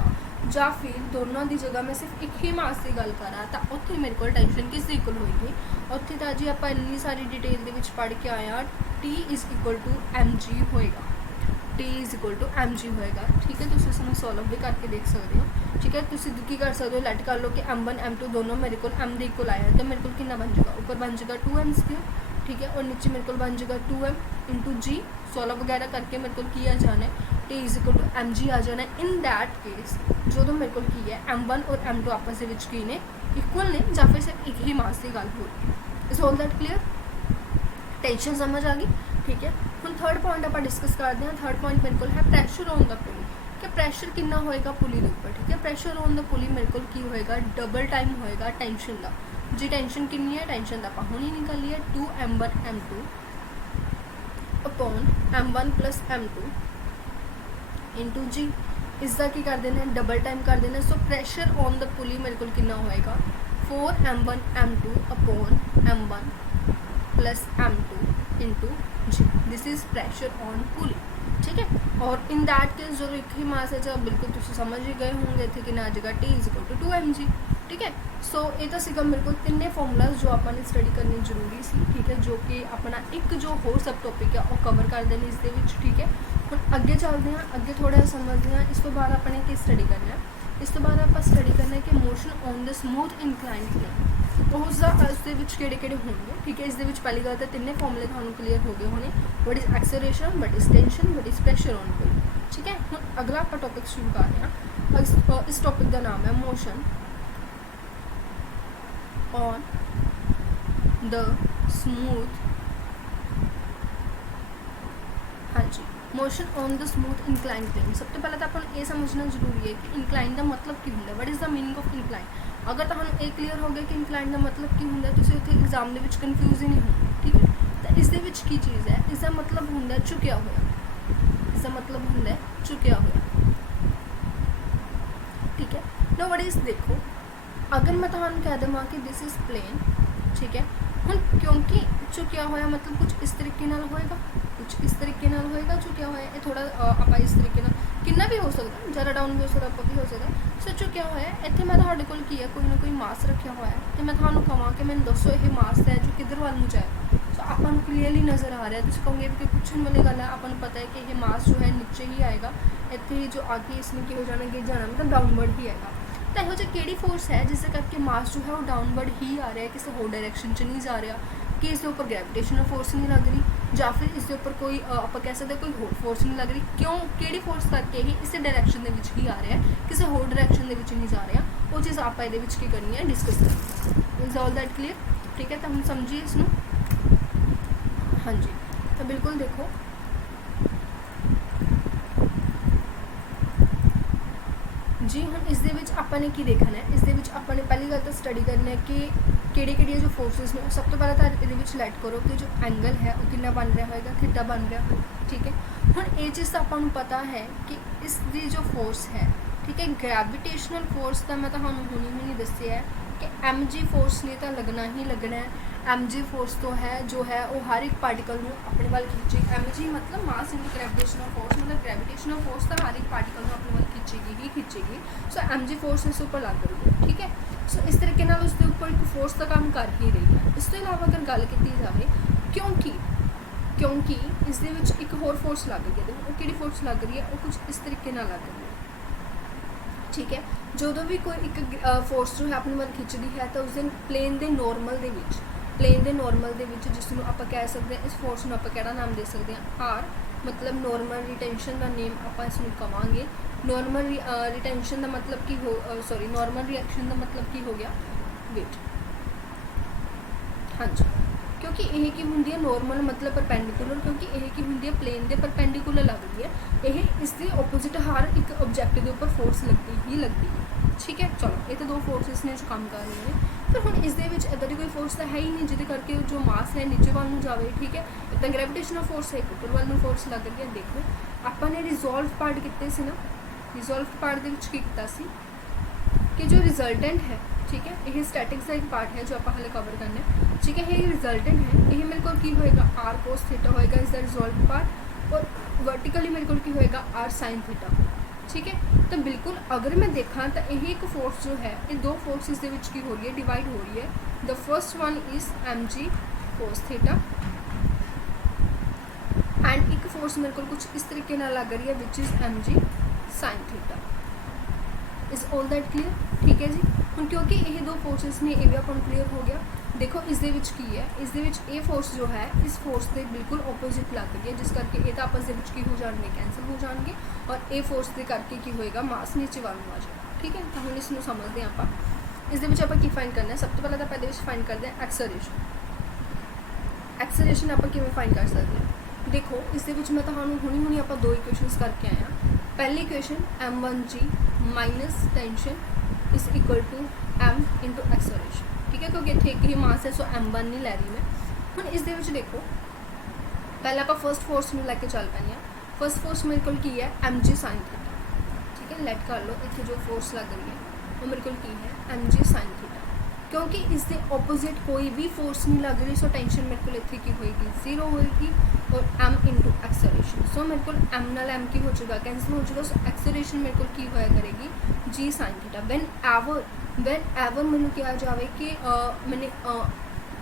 या फिर दोनों की जगह मैं सिर्फ एक ही मास की गल करा तो उत्थे मेरे को टेंशन किस इक्वल होएगी। उत्थे तो जी आप इन्नी सारी डिटेल के पढ़ के आए हैं, T is equal to M G होएगा, T is equal to M G होएगा। ठीक है, तुम इसमें सॉल्व भी करके देख सकते हो। ठीक है, तुम की कर सकते हो, लेट कर लो कि m1 m2 दोनों मेरे को m के इक्वल आया है, तो मेरे को कितना बन जाएगा, ऊपर बन जाएगा 2m स्क्वायर। ठीक है, और नीचे मेरे को बन जाएगा 2m इंटू जी। सॉल्व वगैरह करके मेरे को की आ जाना है, T is equal to M G आ जाना है। इन दैट केस जो मेरे को की है m1 और m2 आपस की ने इक्वल ने, या फिर सिर्फ एक ही मास की गल हो रही है। Is all that clear? Tension समझ आ गई? ठीक है, हम थर्ड पॉइंट आप डिस्कस करते हैं। थर्ड पॉइंट मेरे को है प्रैशर ऑन द पुली, कि प्रैशर कितना होएगा पुली के ऊपर। ठीक है, प्रैशर ऑन द पुली मेरे को की होएगा डबल टाइम होएगा टेंशन का। जी टेंशन कितनी है, टेंशन का हम ही निकाली है 2 m1 m2 upon m1 plus m2 into जी। इसका की कर देना, डबल टाइम कर देना। So pressure on the pulley मेरे को कितना होएगा 4 m1 m2 upon m1 plus m2 into ji. This is pressure on pulley. ठीक है, और इन दैट केस जो एक ही मास है, जब बिल्कुल तुम समझ ही गए होंगे इतने कि आ जाएगा T is equal to 2mg। ठीक है, सो ये तो सीगा मेरे को तिने फॉर्मूलाज जो आपने स्टडी करनी जरूरी सी। ठीक है, जो कि अपना एक जो होर सब टॉपिक है वो कवर कर देने इसके विच। ठीक है, हम अगे चलते हैं, अगे थोड़ा समझते हैं। इस तो बाद अपने की स्टडी करना है, इस तो बाद आप स्टडी करना है कि motion on the smooth inclined plane उसका किहड़े होंगे। ठीक है, इस पहली गल तो तिने फॉर्मूले थानू क्लीयर हो गए होने, what is acceleration, what is tension, what is pressure on pulley. ठीक है, हम अगला आप टॉपिक शुरू कर रहे हैं। इस टॉपिक का नाम है मोशन ऑन द स्मूथ। हाँ जी, motion on the smooth incline plane. सब तो पहले तो अपन ये समझना जरूरी है कि इंक्लाइन का मतलब की होंगे, what is the meaning of incline. अगर तुहानू ये क्लीयर हो गया कि इंक्लाइन का मतलब की होंगे, तुसीं उत्थे एग्जाम के कन्फ्यूज ही नहीं होंगे। ठीक है, तो इसके की चीज़ है, इसका मतलब होंगे झुकिया हुआ, इसका मतलब होंगे झुकिया हुआ। ठीक है, नो वट इज़ देखो, अगर मैं तुहानू कह देवां कि दिस इज़ प्लेन। ठीक है, हुण क्योंकि झुकिया हुआ मतलब कुछ इस तरीके नाल होएगा, कुछ इस तरीके नाल होएगा झुकिया हुआ। ये थोड़ा आप इस तरीके नाल कितना भी हो सकता, ज़्यादा डाउन भी हो सकता, अप भी हो सकता। सो झुकिया हुआ है, इत्थे मैं तुहाडे कोल की है कोई ना कोई मास रखा हुआ है, तो मैं तुहानू कहां कि मैंने दसो ये मास है जो किधर वाल नूं जाएगा। सो आपको क्लीयरली नज़र आ रहा है, तुसीं कहोगे कि पूछण वाली गल है, आपको पता है कि ये मास जो है नीचे ही आएगा, इत्थे जो आके इसने की हो जाना, गिर जाना, मतलब डाउनवर्ड ही आएगा। तो यहो जिही किहड़ी फोर्स है जिससे करके मास जो है वो डाउनवर्ड ही आ रहा है, किसी होर डायरैक्शन च नहीं जा रहा, कि इसके ऊपर ग्रेविटेशनल फोर्स नहीं लग रही, या फिर इसके ऊपर कोई आप कह सकते कोई होर फोर्स नहीं लग रही। क्यों, किहड़ी फोर्स करके ही इस डायरैक्शन के विच ही आ रहा है, किसी होर डायरैक्शन के विच नहीं जा रहा। वो चीज़ आप ये की करनी है, डिस्कस करनी। Is all that clear? ठीक है, तो हम समझिए इसनूं। हाँ जी, तो बिल्कुल देखो, जी हम इस आपने की देखना है, इस आपने पहली गल तो स्टडी करनी है कि किहड़ी जो फोर्सेस ने। सब तो पहले तो ये लैट करो कि जो एंगल है वो कितना बन रहा होगा, थीटा बन रहा होगा। ठीक है, हुण ये चीज़ आपको पता है कि इसकी जो फोर्स है, ठीक है, ग्रेविटेशनल फोर्स का मैं तुहानू हुणी दस्सिया है कि mg फोर्स ने तो लगना ही लगना है। mg फोर्स तो है जो है वो हर एक पार्टिकल को अपने वाल खींचेगी। mg मतलब मास इंटू ग्रेविटेशनल फोर्स, मतलब ग्रेविटेशनल फोर्स तो हर एक पार्टिकल को अपने वाल खींचेगी ही खींचेगी। सो mg फोर्स इस ऊपर लग रही है। ठीक है, सो इस तरीके नाल उसके ऊपर एक फोर्स का काम कर ही रही है। इस तो इलावा अगर गल की जाए, क्योंकि इस एक होर फोर्स लग रही है, देखो वो किहड़ी फोर्स लग रही है, वो कुछ इस तरीके नाल लग रही है। ठीक है। ਜਦੋਂ ਵੀ ਕੋਈ ਇੱਕ ਫੋਰਸ ਜੋ ਹੈ ਆਪਣੇ ਵੱਲ ਖਿੱਚਦੀ ਹੈ ਤਾਂ ਉਸ ਦੇ ਪਲੇਨ ਦੇ ਨੋਰਮਲ ਦੇ ਵਿੱਚ ਜਿਸ ਨੂੰ ਆਪਾਂ ਕਹਿ ਸਕਦੇ ਹਾਂ, ਇਸ ਫੋਰਸ ਨੂੰ ਆਪਾਂ ਕਿਹੜਾ ਨਾਮ ਦੇ ਸਕਦੇ ਹਾਂ, ਆਰ। ਮਤਲਬ ਨੋਰਮਲ ਰਿਟੈਂਸ਼ਨ ਦਾ ਨੇਮ ਆਪਾਂ ਇਸ ਨੂੰ ਕਵਾਂਗੇ। ਨੋਰਮਲ ਰਿਟੈਂਸ਼ਨ ਦਾ ਮਤਲਬ ਕੀ ਨੋਰਮਲ ਰਿਐਕਸ਼ਨ ਦਾ ਮਤਲਬ ਕੀ ਹੋ ਗਿਆ, ਵੇਟ। ਹਾਂਜੀ, ਕਿਉਂਕਿ ਇਹ ਕੀ ਹੁੰਦੀ ਹੈ, ਨੋਰਮਲ ਮਤਲਬ ਪਰਪੈਂਡੀਕੂਲਰ, ਕਿਉਂਕਿ ਇਹ ਕੀ ਹੁੰਦੀ ਹੈ, ਪਲੇਨ ਦੇ ਪਰਪੈਂਡੀਕੂਲਰ ਲੱਗਦੀ ਹੈ। ਇਹ ਇਸ ਦੇ ਆਪੋਜ਼ਿਟ ਹਰ ਇੱਕ ਆਬਜੈਕਟ ਦੇ ਉੱਪਰ ਫੋਰਸ ਲੱਗਦੀ ਹੈ। ਠੀਕ ਹੈ, ਚਲੋ ਇਹ ਤਾਂ ਦੋ ਫੋਰਸਿਸ ਨੇ ਜੋ ਕੰਮ ਕਰ ਰਹੀਆਂ ਨੇ। ਫਿਰ ਹੁਣ ਇਸ ਦੇ ਵਿੱਚ ਇੱਦਾਂ ਦੀ ਕੋਈ ਫੋਰਸ ਤਾਂ ਹੈ ਹੀ ਨਹੀਂ ਜਿਹਦੇ ਕਰਕੇ ਜੋ ਮਾਸ ਹੈ ਨੀਚੇ ਵੱਲ ਨੂੰ ਜਾਵੇ। ਠੀਕ ਹੈ, ਤਾਂ ਗ੍ਰੈਵੀਟੇਸ਼ਨਲ ਫੋਰਸ ਹੈ, ਉੱਪਰ ਵੱਲ ਨੂੰ ਫੋਰਸ ਲੱਗ ਰਹੀ ਹੈ। ਦੇਖੋ ਆਪਾਂ ਨੇ ਰਿਜ਼ੋਲਵ ਪਾਰਟ ਕੀਤੇ ਸੀ ਨਾ, ਰਿਜ਼ੋਲਵ ਪਾਰਟ ਦੇ ਵਿੱਚ ਕੀ ਕੀਤਾ ਸੀ ਕਿ ਜੋ ਰਿਜ਼ਲਟੈਂਟ ਹੈ, ਠੀਕ ਹੈ, ਇਹ ਸਟੈਟਿਕਸ ਦਾ ਇੱਕ ਪਾਰਟ ਹੈ ਜੋ ਆਪਾਂ ਹਾਲੇ ਕਵਰ ਕਰਨਾ ਹੈ। ਠੀਕ ਹੈ, ਇਹ ਰਿਜ਼ਲਟੈਂਟ ਹੈ, ਇਹ ਮੇਰੇ ਕੋਲ ਕੀ ਹੋਏਗਾ, ਆਰ ਕੋਸ ਥੀਟਾ ਹੋਏਗਾ ਇਸ ਦਾ ਰਿਜ਼ੋਲਵ ਪਾਰਟ, ਔਰ ਵਰਟੀਕਲੀ ਮੇਰੇ ਕੋਲ ਕੀ ਹੋਏਗਾ, ਆਰ ਸਾइन थीटा। ठीक है, तो बिल्कुल अगर मैं देखा तो यही एक फोर्स जो है ये दो फोर्सेस के विच की हो रही है, डिवाइड हो रही है। The first one is mg cos theta and एक फोर्स मेरे को कुछ इस तरीके ना लग रही है which is mg sin theta. Is all that clear? ठीक है जी। हम क्योंकि ये दो फोर्सेस ने ये भी अपन क्लीयर हो गया। देखो इस दे विच की है, इस दे विच ये फोर्स जो है इस फोर्स के बिल्कुल ओपोजिट लग रही है, जिस करके ये तो आपस दे विच की हो जाएंगे, कैंसल हो जाएंगे, और ये फोर्स के करके की होएगा, मास नीचे वाल आ जाएगा। ठीक है, तो हम इसमें समझते हैं आप इस दे विच आपां की फाइंड करना है। सब तो पहले तो पहले फाइंड करते हैं एक्सेलरेशन। एक्सेलरेशन आप किवें फाइंड कर सकते हैं, देखो इस दे विच मैं तुहानूं हुणी आपां दो इक्वेशनस करके आए हैं। पहली equation m1g minus tension is equal to m into acceleration. ठीक है, क्योंकि इतने एक ही मास है, सो m1 नहीं लै रही मैं। हुण इस दे विच देखो पहले आप फर्स्ट फोर्स में लैके चल पैंदे हां। फर्स्ट फोर्स मेरे को की है mg sin थीटा। ठीक है, लैट कर लो, इतने जो फोर्स लग रही है वो मेरे को की है mg sin थीटा, क्योंकि इसके ओपोजिट कोई भी फोर्स नहीं लग रही, सो टेंशन मेरे को इतने की होएगी, 0 होएगी, और m इंटू एक्सेलरेशन। सो मेरे को m नाल m की हो जाएगा, कैंसिल हो जाएगा। सो एक्सेलरेशन मेरे को की होया करेगी g sin theta. Van ever मैंने कहा जाए कि मैंने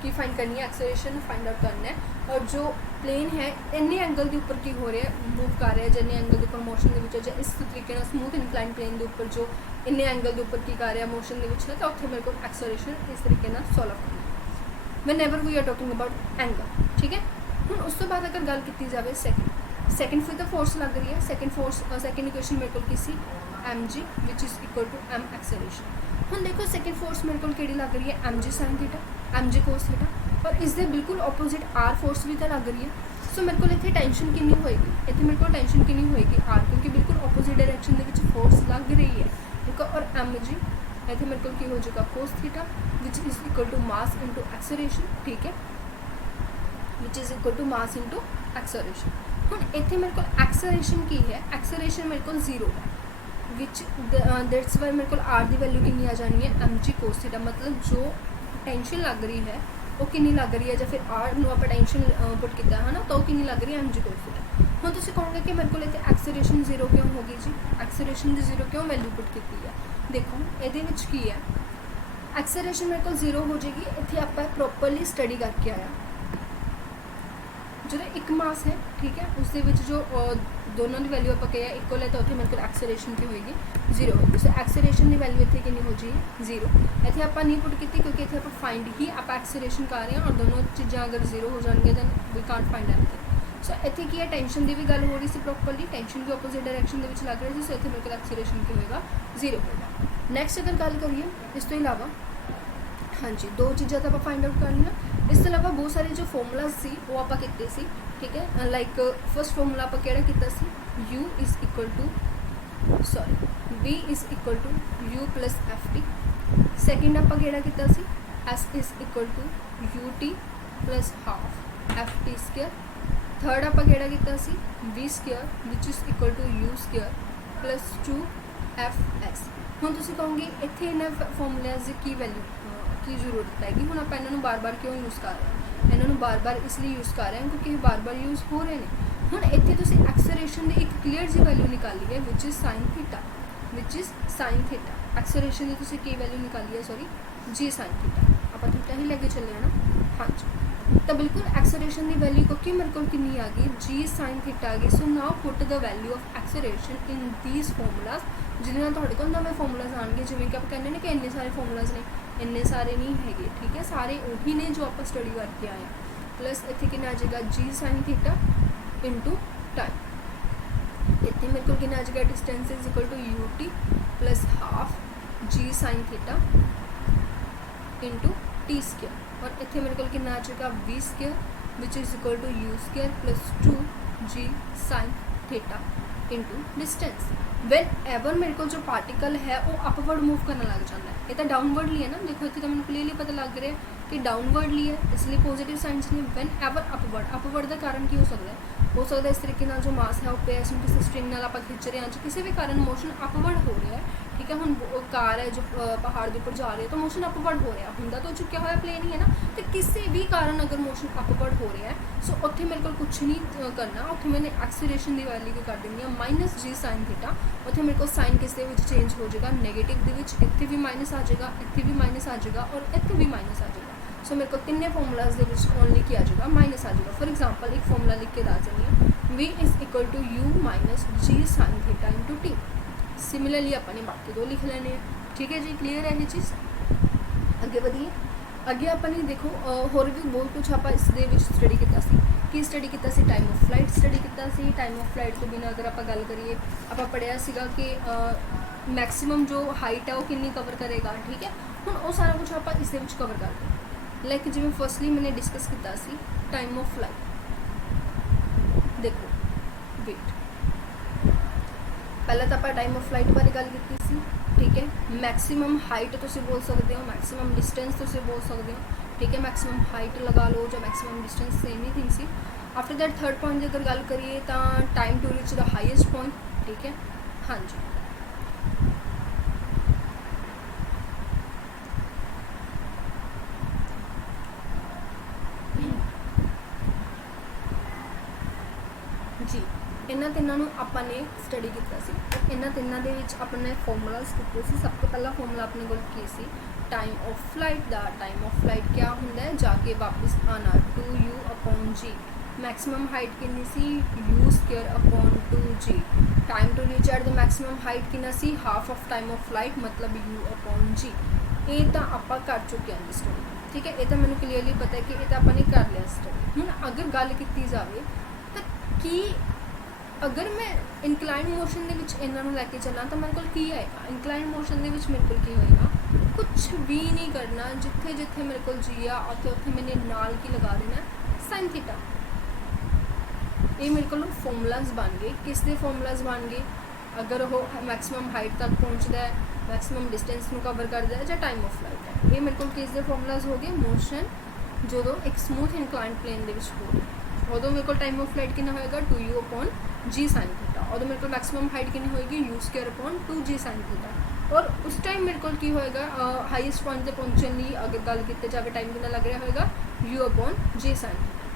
की फाइंड करनी है, एक्सेलरेशन फाइंड आउट करना है, और जो प्लेन है इन्ने एंगल के ऊपर की हो रहा है, मूव कर रहा है, जिन्ने एंगल के ऊपर मोशन के विच, इस तरीके स्मूथ इनक्लाइन प्लेन के ऊपर जो इन्ने एंगल के ऊपर की कर रहा है मोशन के विच, तो उत्थे मेरे को एक्सेलरेशन इस तरीके सॉल्व करना है whenever we are talking about angle. ठीक है, हुण उस तो बाद अगर गल की जाए सैकेंड फिर तो फोर्स लग रही है, सैकेंड इक्वेशन मेरे को किसी mg which is equal to m acceleration. हुण देखो सैकेंड फोर्स मेरे को केड़ी लग रही है, mg sin theta, mg cos theta, और इसके बिल्कुल ओपोजिट आर फोर्स भी तो लग रही है। सो मेरे को इतने टेंशन कितनी होएगी, इतने मेरे को टेंशन कितनी होएगी, आर, क्योंकि बिल्कुल ओपोजिट डायरेक्शन के फोर्स लग रही है। ठीक है, और mg इतने मेरे को की हो जाएगा cos theta which is equal to mass into acceleration. ठीक है, which is equal to mass into acceleration. हुण इतने मेरे को एक्सेलरेशन की है, एक्सेलरेशन मेरे को 0 है, विच दैट्स वाई मेरे को आर की वैल्यू कितनी आ जानी है, mg cos थीटा। मतलब जो टेंशन लग रही है वो कितनी लग रही है, या फिर आर नूं आपां टेंशन पुट किया है ना, तो कितनी लग रही है, mg cos थीटा। हुण तुसीं कहोगे कि मेरे को इत्थे एक्सेलरेशन 0 क्यों हो गई जी, एक्सेलरेशन की 0 क्यों वैल्यू पुट की है। देखो ये की है, एक्सेलरेशन मेरे को 0 हो जाएगी, इत्थे आपां प्रॉपरली स्टडी करके आया। जो एक मास है, ठीक है, उसके जो दोनों की वैल्यू आप कहे इक्वल है, तो उत्थे मेरे को एक्सेलरेशन की होएगी 0 होगी। सो एक्सेलरेशन की वैल्यू इतने कितनी हो जाएगी 0। इतने आप नहीं पुट की, क्योंकि इतने आप फाइंड ही आप एक्सेलरेशन कर रहे हैं, और दोनों चीज़ा अगर 0 हो जाएंगे then we can't find anything. So इतने की है, टेंशन की भी गल हो रही थी प्रॉपरली, टेंशन भी ओपोजिट डायरेक्शन के लग रही थी। सो इतने मेरे को एक्सेलरेशन की होएगा 0 होगा। नैक्सट अगर गल करिए इस तो इलावा, हाँ जी, दो चीज़ा तो आप फाइंड आउट कर लिया। इस तो इलावा बहुत सारे जो फॉर्मूलाज सी वो आप किए सी। ठीक है, लाइक फर्स्ट फॉर्मूला आप केड़ा कीता सी, u is equal to v is equal to u plus ft। Second आप केड़ा कीता सी, s is equal to ut plus half ft square. Third आप केड़ा कीता सी, v square which is equal to u square plus 2fs। हुण तुसीं कहोगे इत्थे इन्हां फॉर्मूलाज की वैल्यू की जरूरत हैगी, हुण आपां इन्हां नूं बार-बार क्यों यूज़ कर रहे हैं, इन्होंने बार बार इसलिए यूज़ कर रहे हैं क्योंकि बार बार यूज़ हो रहे हैं। हुण इत्थे तुसीं एक्सेलरेशन की एक क्लीयर जी वैल्यू निकाली है which is sine theta, which is sine theta. Acceleration की तुसीं की वैल्यू निकाली है, सॉरी g साइन थीटा, आप थीटा ही लैके चले ना। हाँ जी, तो बिल्कुल एक्सेलरेशन की वैल्यू क्योंकि मेरे को कितनी आ गई जी साइन थीटा आ गई। So now put the value of acceleration in these formulas जिन्हें थोड़े को नवे फॉर्मूलाज आएंगे जिमें कि आप कहते हैं कि इन्ने सारे फॉर्मूलाज ने, इन्ने सारे नहीं है, ठीक है, सारे उही ने जो आप स्टडी करके आए हैं। प्लस इतने कितना आ जाएगा g sine theta into time. इतने मेरे को कितना आ जाएगा distance is equal to u t plus half g sine theta into t square. और इतने मेरे को कितना आ जाएगा v square which is equal to u square plus 2 g sine theta into distance. Whenever मेरे को जो पार्टिकल है वो अपवर्ड मूव करने लग जाता है, ये तो डाउनवर्डली है ना, देखो इतने तो मैंने क्लियरली पता लग रहा है कि डाउनवर्डली है, इसलिए पॉजिटिव साइंस ने। वेन एवर अपवर्ड का कारण की हो सकता है, इस तरीके ना जो मास है वो पे किसी स्ट्रिंग नाल आपां खिंच रहे हैं, किसी भी कारण मोशन अपवर्ड हो रहा है, ठीक है। हुण कार है जो पहाड़ के ऊपर जा रही है तो मोशन अपवर्ड हो रहा, हुंदा तो झुकिया हुआ प्लेन ही है ना, तो किसी भी कारण अगर मोशन अपवर्ड हो रहा है सो उत्थे मेरे को कुछ नहीं करना, उत्थे मैंने एक्सीलरेशन की वैल्यू की कर देनी है माइनस जी साइन थीटा। उत्थे मेरे को साइन किसी चेंज हो जाएगा नैगेटिव दे विच, इत्थे भी माइनस आ जाएगा, इत्थे भी माइनस आ जाएगा और इत्थे भी माइनस आ जाएगा। सो मेरे को तिने फॉर्मूलाज के ओनली क्या आ जाएगा माइनस आ जाएगा। फॉर एग्जाम्पल एक फॉर्मूला लिख के दस देनी है v is equal to u minus g sine theta into t. Similarly अपने बाकी दो लिख लेने, ठीक है जी, क्लीयर है ये चीज़। अगे बढ़िए, अगे अपने देखो होर भी बहुत कुछ आप इस स्टडी किया कि स्टडी किया टाइम ऑफ फ्लाइट स्टडी किया। टाइम ऑफ फ्लाइट तो बिना अगर आप गल करिए आप पढ़िया सीगा कि मैक्सीमम जो हाइट है वो कितनी कवर करेगा, ठीक है। हुण वो सारा कुछ आप इस कवर करते हैं। लाइक जिवें फर्स्टली मैंने डिस्कस किया टाइम ऑफ फ्लाइट। देखो वेट, पहले तो आप टाइम ऑफ फ्लाइट बारे गल की सी, ठीक है। मैक्सीमम हाइट तुसीं बोल सकते हो, मैक्सीमम डिस्टेंस तुसीं बोल सकते हो, ठीक है। मैक्सीमम हाइट लगा लो या मैक्सीमम डिस्टेंस सेम ही थिंग सी। आफ्टर दैट थर्ड पॉइंट की अगर गल करिए तो time to reach the highest point, ठीक है। हाँ जी, जी इन्होंने तीनों ਆਪਾਂ ने स्टडी किया सी। इन्होंने तीनों के अपने फॉर्मूलाज किए सी। सब तो पहला फॉर्मूला अपने को की सी टाइम ऑफ फ्लाइट का। टाइम ऑफ फ्लाइट क्या होंगे है, जाके वापस आना 2u अपॉन जी। मैक्सीमम हाइट कितनी सी u square upon 2g। Time to reach at the maximum height कितना सी half of time of flight मतलब u अपॉन g। ये तो आप कर चुके हैं स्टडी, ठीक है। ये तो मैंने क्लीयरली पता है कि ये तो आपने कर लिया स्टडी। हुण अगर गल की जाए तो कि अगर मैं इनकलाइन मोशन के इन्हों लैके चला तो मेरे को आएगा इनकलाइन मोशन के मेरे को होएगा कुछ भी नहीं करना। जिथे जिथे मेरे को जी आ उत्थे मैंने नाल की लगा देना साइन थीटा। ये मेरे को फॉर्मूलाज बन गए, किस दे फॉर्मूलाज बन गए, अगर वो मैक्सीमम हाइट तक पहुँचता है, मैक्सीमम डिस्टेंस को कवर करता है, या टाइम ऑफ फ्लाइट है। ये मेरे को किस दे फॉर्मूलाज हो गए मोशन जो एक स्मूथ इनकलाइन प्लेन के हो रही उदों मेरे को टाइम ऑफ फ्लाइट कितना होएगा 2u अपॉन जी साइन थीटा। उदों मेरे को मैक्सीमम हाइट कितनी होएगी u square upon 2g sine theta. और उस टाइम मेरे को की होएगा हाईएस्ट पॉइंट तक पहुँचने लिए अगर गल की जाए टाइम कितना लग रहा होएगा u अपॉन जी साइन थीटा।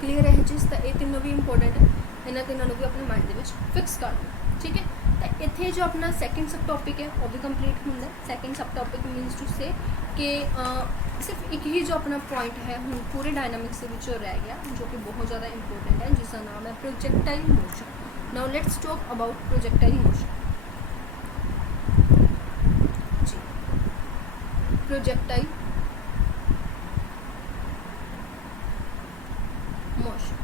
क्लीयर है चीज़। तो ये तीनों भी इंपॉर्टेंट है, इन्होंने तीनों भी अपने माइंड के फिक्स कर लो, ठीक है। तो इतने जो अपना सैकेंड सब टॉपिक है वो भी कंप्लीट होंगे। सैकेंड सब टॉपिक मीनस टू से कि सिर्फ एक ही जो अपना पॉइंट है हम पूरे डायनामिक्स के रह गया जो कि बहुत ज़्यादा इंपॉर्टेंट है, जिसका नाम है projectile motion. Now let's talk about projectile motion. जी प्रोजेक्टाइल मोशन,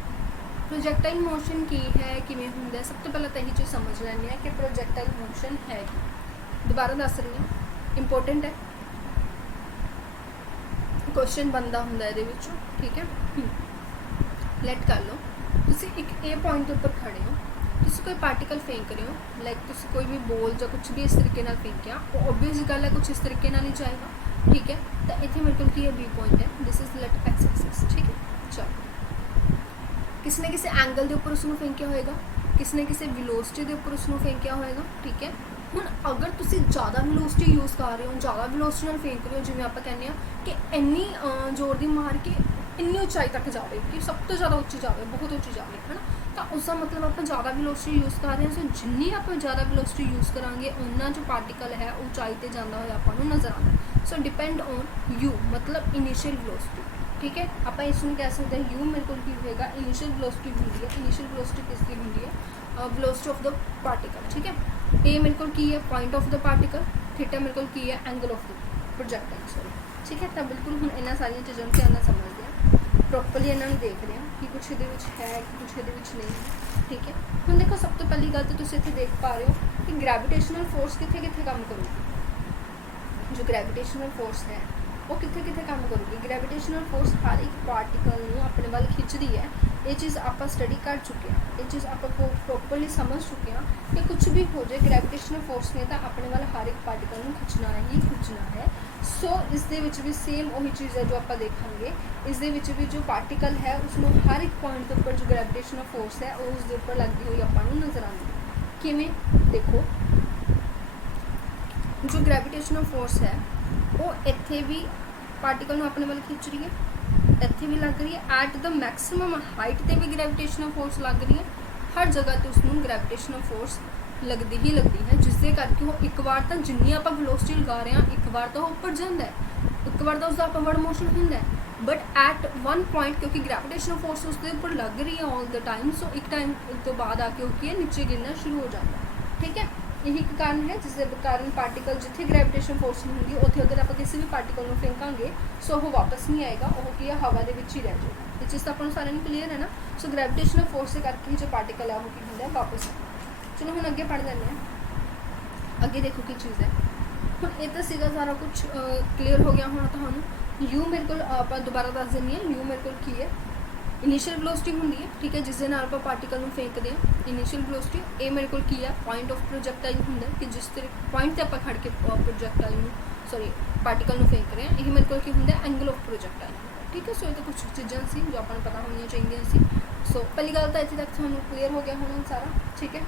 प्रोजेक्टाइल मोशन की है कि होंगे। सब तो पहले तो यही चीज़ समझ लें कि प्रोजेक्टाइल मोशन है कि दोबारा दस रही हूँ, इंपॉर्टेंट है, क्वेश्चन बनता होंगे ये, ठीक है। लेट कर लो तुसी एक ए पॉइंट के ऊपर खड़े हो, तुसी कोई पार्टिकल फेंक रहे हो, लाइक तुसी कोई भी बॉल या कुछ भी इस तरीके नाल फेंकिया, वो ऑब्वियस गल है कुछ इस तरीके नाल ही जाएगा, ठीक है। तो इतने मेरे को बी पॉइंट है, this is let x axis, ठीक है। चलो किसी ने किसी एंगल के उपर उसनों फेंकिया होएगा, किसी ने किसी वेलोसिटी के उपर उसनों फेंकिया होएगा, ठीक है। हुण अगर तुसी ज़्यादा वेलोसिटी यूज़ कर रहे हो, ज़्यादा वेलोसिटी नाल फेंक रहे हो, जिवें आपां कहने कि इन्नी जोर दी मार के इन्नी ऊंचाई तक जाए कि सब तो ज़्यादा उच्ची जाए, बहुत उच्ची जाए, है ना। तो उसका मतलब आप ज़्यादा वेलोसिटी यूज़ कर रहे हैं। सो जिन्नी आप ज़्यादा वेलोसिटी यूज़ करांगे उन्ना जो पार्टिकल है ऊंचाई ते जांदा होया आपां नूं नज़र आंदा। सो डिपेंड ऑन यू मतलब इनिशियल वेलोसिटी, ठीक है। ਆਪਾਂ ਇਸ ਨੂੰ ਕਹਿ ਸਕਦੇ ਹਾਂ u ਮੇਰੇ ਕੋਲ ਕੀ ਹੋਏਗਾ ਇਨੀਸ਼ੀਅਲ ਵੈਲੋਸਿਟੀ ਹੁੰਦੀ ਹੈ। ਇਨੀਸ਼ੀਅਲ ਵੈਲੋਸਿਟੀ ਕਿਸ ਦੀ ਹੁੰਦੀ ਹੈ ਵੈਲੋਸਿਟੀ ਆਫ ਦ ਪਾਰਟੀਕਲ। ਠੀਕ ਹੈ। a ਮੇਰੇ ਕੋਲ ਕੀ ਹੈ point of the particle, theta ਮੇਰੇ ਕੋਲ ਕੀ ਹੈ ਐਂਗਲ ਆਫ ਦ ਪ੍ਰੋਜੈਕਟਾਈਲ ਸੋਰੀ। ਠੀਕ ਹੈ। ਤਾਂ ਬਿਲਕੁਲ ਹੁਣ ਇਹਨਾਂ ਸਾਰੀਆਂ ਚੀਜ਼ਾਂ ਨੂੰ ਧਿਆਨ ਨਾਲ ਸਮਝਦੇ ਹਾਂ, ਪ੍ਰੋਪਰਲੀ ਇਹਨਾਂ ਨੂੰ ਦੇਖ ਰਹੇ ਹਾਂ ਕਿ ਕੁਛ ਇਹਦੇ ਵਿੱਚ ਹੈ ਕਿ ਕੁਛ ਇਹਦੇ ਵਿੱਚ ਨਹੀਂ ਹੈ। ਠੀਕ ਹੈ। ਹੁਣ ਦੇਖੋ ਸਭ ਤੋਂ ਪਹਿਲੀ ਗੱਲ ਤਾਂ ਤੁਸੀਂ ਇੱਥੇ ਦੇਖ ਪਾ ਰਹੇ ਹੋ ਕਿ ਗ੍ਰੈਵੀਟੇਸ਼ਨਲ ਫੋਰਸ ਕਿੱਥੇ ਕਿੱਥੇ ਕੰਮ ਕਰੂਗੀ। ਜੋ ਗ੍ਰੈਵੀਟੇਸ਼ਨਲ ਫੋਰਸ ਹੈ ਉਹ ਕਿੱਥੇ ਕਿੱਥੇ ਕੰਮ ਕਰੂਗੀ। ਗ੍ਰੈਵੀਟੇਸ਼ਨਲ ਫੋਰਸ ਹਰ ਇੱਕ ਪਾਰਟੀਕਲ ਨੂੰ ਆਪਣੇ ਵੱਲ ਖਿੱਚਦੀ ਹੈ। ਇਹ ਚੀਜ਼ ਆਪਾਂ ਸਟੱਡੀ ਕਰ ਚੁੱਕੇ ਹਾਂ, ਇਹ ਚੀਜ਼ ਆਪਾਂ ਪ੍ਰੋਪਰਲੀ ਸਮਝ ਚੁੱਕੇ ਹਾਂ ਕਿ ਕੁਛ ਵੀ ਹੋ ਜਾਏ ਗ੍ਰੈਵੀਟੇਸ਼ਨਲ ਫੋਰਸ ਨੇ ਤਾਂ ਆਪਣੇ ਵੱਲ ਹਰ ਇੱਕ ਪਾਰਟੀਕਲ ਨੂੰ ਖਿੱਚਣਾ ਹੀ ਖਿੱਚਣਾ ਹੈ। ਸੋ ਇਸ ਦੇ ਵਿੱਚ ਵੀ ਸੇਮ ਉਹੀ ਚੀਜ਼ ਹੈ ਜੋ ਆਪਾਂ ਦੇਖਾਂਗੇ। ਇਸ ਦੇ ਵਿੱਚ ਵੀ ਜੋ ਪਾਰਟੀਕਲ ਹੈ ਉਸਨੂੰ ਹਰ ਇੱਕ ਪੁਆਇੰਟ ਦੇ ਉੱਪਰ ਜੋ ਗ੍ਰੈਵੀਟੇਸ਼ਨਲ ਫੋਰਸ ਹੈ ਉਹ ਉਸ ਦੇ ਉੱਪਰ ਲੱਗਦੀ ਹੋਈ ਆਪਾਂ ਨੂੰ ਨਜ਼ਰ ਆਉਂਦੀ ਹੈ। ਕਿਵੇਂ ਦੇਖੋ, ਜੋ ਗ੍ਰੈਵੀਟੇਸ਼ਨਲ ਫੋਰਸ ਹੈ ਉਹ ਇੱਥੇ ਵੀ ਪਾਰਟੀਕਲ ਨੂੰ ਆਪਣੇ ਵੱਲ ਖਿੱਚ ਰਹੀ ਹੈ, ਇੱਥੇ ਵੀ ਲੱਗ ਰਹੀ ਹੈ। ਐਟ ਦ ਮੈਕਸਿਮਮ ਹਾਈਟ ਤੇ ਵੀ ਗ੍ਰੈਵੀਟੇਸ਼ਨਲ ਫੋਰਸ ਲੱਗ ਰਹੀ ਹੈ। ਹਰ ਜਗ੍ਹਾ ਤੇ ਉਸਨੂੰ ਗ੍ਰੈਵੀਟੇਸ਼ਨਲ ਫੋਰਸ ਲੱਗਦੀ ਹੀ ਲੱਗਦੀ ਹੈ, ਜਿਸ ਦੇ ਕਰਕੇ ਉਹ ਇੱਕ ਵਾਰ ਤਾਂ ਜਿੰਨੀ ਆਪਾਂ ਵੈਲੋਸਿਟੀ ਲਗਾ ਰਹੇ ਹਾਂ ਇੱਕ ਵਾਰ ਤਾਂ ਉਹ ਉੱਪਰ ਜਾਂਦਾ ਹੈ, ਇੱਕ ਵਾਰ ਤਾਂ ਉਸਦਾ ਅਪਵਰਡ ਮੋਸ਼ਨ ਹੁੰਦਾ ਹੈ। ਬਟ ਐਟ ਵਨ ਪੁਆਇੰਟ ਕਿਉਂਕਿ ਗ੍ਰੈਵੀਟੇਸ਼ਨਲ ਫੋਰਸ ਉਸਦੇ ਉੱਪਰ ਲੱਗ ਰਹੀ ਹੈ ਆਲ ਦ ਟਾਈਮ, ਸੋ ਇੱਕ ਟਾਈਮ ਤੋਂ ਬਾਅਦ ਆ ਕੇ ਉਹ ਕੀ ਹੈ ਨੀਚੇ ਗਿਰਨਾ ਸ਼ੁਰੂ ਹੋ ਜਾਂਦਾ ਹੈ। ਠੀਕ ਹੈ। ਇਹੀ ਇੱਕ ਕਾਰਨ ਹੈ ਜਿਸ ਦੇ ਕਾਰਨ ਪਾਰਟੀਕਲ ਜਿੱਥੇ ਗ੍ਰੈਵੀਟੇਸ਼ਨ ਫੋਰਸ ਨਹੀਂ ਹੁੰਦੀ ਉੱਥੇ ਅਗਰ ਆਪਾਂ ਕਿਸੇ ਵੀ ਪਾਰਟੀਕਲ ਨੂੰ ਫੇਂਕਾਂਗੇ ਸੋ ਉਹ ਵਾਪਸ ਨਹੀਂ ਆਏਗਾ, ਉਹ ਕੀ ਹੈ ਹਵਾ ਦੇ ਵਿੱਚ ਹੀ ਰਹਿ ਜਾਏਗਾ। ਇਹ ਚੀਜ਼ ਤਾਂ ਆਪਾਂ ਨੂੰ ਸਾਰਿਆਂ ਨੂੰ ਕਲੀਅਰ ਹੈ ਨਾ। ਸੋ ਗ੍ਰੈਵੀਟੇਸ਼ਨਲ ਫੋਰਸ ਦੇ ਕਰਕੇ ਹੀ ਜੋ ਪਾਰਟੀਕਲ ਹੈ ਉਹ ਕੀ ਹੁੰਦਾ ਹੈ ਵਾਪਸ ਆਉਂਦਾ। ਚਲੋ ਹੁਣ ਅੱਗੇ ਪੜ੍ਹ ਲੈਂਦੇ ਹਾਂ। ਅੱਗੇ ਦੇਖੋ ਕੀ ਚੀਜ਼ ਹੈ। ਹੁਣ ਇਹ ਤਾਂ ਸੀਗਾ ਸਾਰਾ ਕੁਝ ਕਲੀਅਰ ਹੋ ਗਿਆ ਹੋਣਾ ਤੁਹਾਨੂੰ। ਯੂ ਮੇਰੇ ਕੋਲ ਆਪਾਂ ਦੁਬਾਰਾ ਦੱਸ ਦਿੰਦੀ ਹਾਂ। ਯੂ ਮੇਰੇ ਕੋਲ ਕੀ ਹੈ ਇਨੀਸ਼ੀਅਲ ਵੈਲੋਸਿਟੀ ਹੁੰਦੀ ਹੈ। ਠੀਕ ਹੈ। ਜਿਸ ਦੇ ਨਾਲ ਆਪਾਂ ਪਾਰਟੀਕਲ ਨੂੰ ਫੇਂਕਦੇ ਹਾਂ ਇਨੀਸ਼ੀਅਲ ਵੈਲੋਸਿਟੀ। ਇਹ ਮੇਰੇ ਕੋਲ ਕੀ ਹੈ ਪੁਆਇੰਟ ਆਫ ਪ੍ਰੋਜੈਕਟਾਈਲ ਹੁੰਦਾ ਕਿ ਜਿਸ ਤੇ ਪੁਆਇੰਟ ਤੇ ਆਪਾਂ ਖੜ ਕੇ ਪ੍ਰੋਜੈਕਟਾਈਲ ਨੂੰ ਪਾਰਟੀਕਲ ਨੂੰ ਫੇਂਕ ਰਹੇ ਹਾਂ। ਇਹ ਮੇਰੇ ਕੋਲ ਕੀ ਹੁੰਦਾ ਐਂਗਲ ਆਫ ਪ੍ਰੋਜੈਕਟਾਈਲ। ਠੀਕ ਹੈ। ਸੋ ਇਹ ਤਾਂ ਕੁਝ ਚੀਜ਼ਾਂ ਸੀ ਜੋ ਆਪਾਂ ਨੂੰ ਪਤਾ ਹੋਣੀਆਂ ਚਾਹੀਦੀਆਂ ਸੀ। ਸੋ ਪਹਿਲੀ ਗੱਲ ਤਾਂ ਇੱਥੇ ਤੱਕ ਤੁਹਾਨੂੰ ਕਲੀਅਰ ਹੋ ਗਿਆ ਹੋਣਾ ਸਾਰਾ। ਠੀਕ ਹੈ।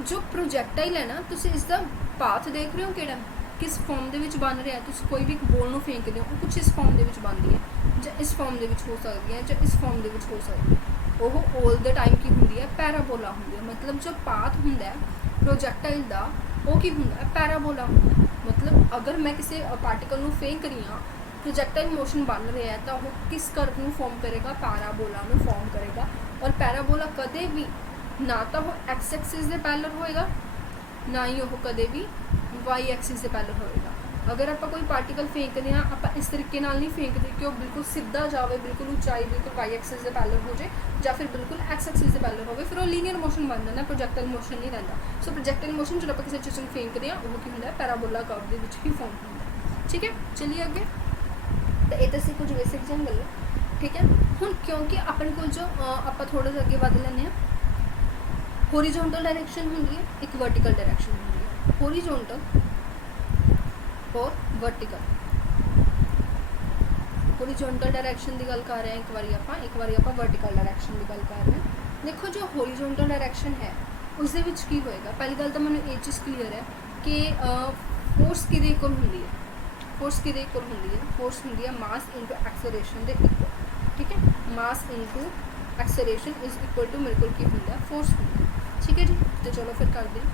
ਜੋ ਪ੍ਰੋਜੈਕਟਾਈਲ ਹੈ ਨਾ ਤੁਸੀਂ ਇਸ ਦਾ ਪਾਥ ਦੇਖ ਰਹੇ ਹੋ ਕਿਹੜਾ ਕਿਸ ਫਾਰਮ ਦੇ ਵਿੱਚ ਬਣ ਰਿਹਾ। ਤੁਸੀਂ ਕੋਈ ਵੀ ਬੋਲ ਨੂੰ ਫੇਂਕਦੇ ਹੋ ਉਹ ਕੁਛ ਇਸ ਫਾਰਮ ਦੇ ਵਿੱਚ ਬਣਦੀ ਹੈ, ਜਾਂ ਇਸ ਫਾਰਮ ਦੇ ਵਿੱਚ ਹੋ ਸਕਦੀ ਹੈ, ਜਾਂ ਇਸ ਫਾਰਮ ਦੇ ਵਿੱਚ ਹੋ ਸਕਦੀ ਹੈ। ਉਹ ਆਲ ਦ ਟਾਈਮ ਕੀ ਹੁੰਦੀ ਹੈ ਪੈਰਾਬੋਲਾ ਹੁੰਦੀ ਹੈ। ਮਤਲਬ ਜੋ ਪਾਥ ਹੁੰਦਾ ਹੈ ਪ੍ਰੋਜੈਕਟਾਈਲ ਦਾ ਉਹ ਕੀ ਹੁੰਦਾ ਹੈ ਪੈਰਾਬੋਲਾ ਹੁੰਦਾ ਹੈ। ਮਤਲਬ ਅਗਰ ਮੈਂ ਕਿਸੇ ਪਾਰਟੀਕਲ ਨੂੰ ਫੇਂਕ ਰਹੀ ਹਾਂ ਪ੍ਰੋਜੈਕਟਾਈਲ ਮੋਸ਼ਨ ਬਣ ਰਿਹਾ ਹੈ ਤਾਂ ਉਹ ਕਿਸ ਕਰਵ ਨੂੰ ਫਾਰਮ ਕਰੇਗਾ ਪੈਰਾਬੋਲਾ ਨੂੰ ਫਾਰਮ ਕਰੇਗਾ। ਔਰ ਪੈਰਾਬੋਲਾ ਕਦੇ ਵੀ ਨਾ ਤਾਂ ਉਹ ਐਕਸ ਐਕਸਿਸ ਦੇ ਪੈਰਲਲ ਹੋਏਗਾ ਨਾ ਹੀ ਉਹ ਕਦੇ ਵੀ ਵਾਈ ਐਕਸਿਸ ਦੇ ਪੈਰਲਲ ਹੋਏਗਾ। ਅਗਰ ਆਪਾਂ ਕੋਈ ਪਾਰਟੀਕਲ ਫੇਂਕਦੇ ਹਾਂ ਆਪਾਂ ਇਸ ਤਰੀਕੇ ਨਾਲ ਨਹੀਂ ਫੇਂਕਦੇ ਕਿ ਉਹ ਬਿਲਕੁਲ ਸਿੱਧਾ ਜਾਵੇ, ਬਿਲਕੁਲ ਉਚਾਈ ਬਿਲਕੁਲ ਵਾਈ ਐਕਸਿਸ ਦੇ ਪੈਰਲਲ ਹੋ ਜਾਏ ਜਾਂ ਫਿਰ ਬਿਲਕੁਲ ਐਕਸ ਐਕਸਿਸ ਦੇ ਪੈਰਲਲ ਹੋਵੇ, ਫਿਰ ਉਹ ਲੀਨੀਅਰ ਮੋਸ਼ਨ ਬਣ ਜਾਂਦਾ, ਪ੍ਰੋਜੈਕਟਾਈਲ ਮੋਸ਼ਨ ਨਹੀਂ ਰਹਿੰਦਾ। ਸੋ ਪ੍ਰੋਜੈਕਟਾਈਲ ਮੋਸ਼ਨ ਜਦੋਂ ਆਪਾਂ ਕਿਸੇ ਚੀਜ਼ ਨੂੰ ਫੇਂਕਦੇ ਹਾਂ ਉਹ ਕੀ ਹੁੰਦਾ ਪੈਰਾਬੋਲਾ ਕਰਵ ਦੇ ਵਿੱਚ ਹੀ ਫਾਰਮ ਹੁੰਦਾ। ਠੀਕ ਹੈ। ਚਲਿਏ ਅੱਗੇ। ਤਾਂ ਇਹ ਤਾਂ ਸੀ ਕੁਝ ਬੇਸਿਕ ਜਿਹੀ ਗੱਲ। ਠੀਕ ਹੈ। ਹੁਣ ਕਿਉਂਕਿ ਆਪਣੇ ਕੋਲ ਜੋ ਆਪਾਂ ਥੋੜ੍ਹਾ ਜਿਹਾ ਅੱਗੇ ਵੱਧ ਲੈਂਦੇ ਹਾਂ ਹੋਰੀਜ਼ੋਨਟਲ ਡਾਇਰੈਕਸ਼ਨ ਹੁੰਦੀ ਹੈ, ਇੱਕ ਵਰਟੀਕਲ ਡਾਇਰੈਕਸ਼ਨ ਹੁੰਦੀ ਹੈ। ਹੋਰੀਜ਼ੋਨਟਲ ਔਰ ਵਰਟੀਕਲ। ਹੋਰੀਜ਼ੋਨਟਲ ਡਾਇਰੈਕਸ਼ਨ ਦੀ ਗੱਲ ਕਰ ਰਹੇ ਹਾਂ ਇੱਕ ਵਾਰੀ ਆਪਾਂ ਵਰਟੀਕਲ ਡਾਇਰੈਕਸ਼ਨ ਦੀ ਗੱਲ ਕਰ ਰਹੇ ਹਾਂ। ਦੇਖੋ ਜੋ ਹੋਰੀਜ਼ੋਨਟਲ ਡਾਇਰੈਕਸ਼ਨ ਹੈ ਉਸ ਦੇ ਵਿੱਚ ਕੀ ਹੋਏਗਾ। ਪਹਿਲੀ ਗੱਲ ਤਾਂ ਮੈਨੂੰ ਇਹ ਚੀਜ਼ ਕਲੀਅਰ ਹੈ ਕਿ ਫੋਰਸ ਕਿਹਦੇ ਇਕੁਅਲ ਹੁੰਦੀ ਹੈ। ਫੋਰਸ ਕਿਹਦੇ ਇਕੁਅਲ ਹੁੰਦੀ ਹੈ। ਫੋਰਸ ਹੁੰਦੀ ਹੈ ਮਾਸ ਇਨਟੂ ਐਕਸਲਰੇਸ਼ਨ ਦੇ ਇਕੁਅਲ। ਠੀਕ ਹੈ। Mass into acceleration is equal to ਮੇਰੇ ਕੋਲ ਕੀ ਹੁੰਦਾ ਫੋਰਸ ਹੁੰਦਾ। ਠੀਕ ਹੈ ਜੀ। तो चलो फिर करते हैं।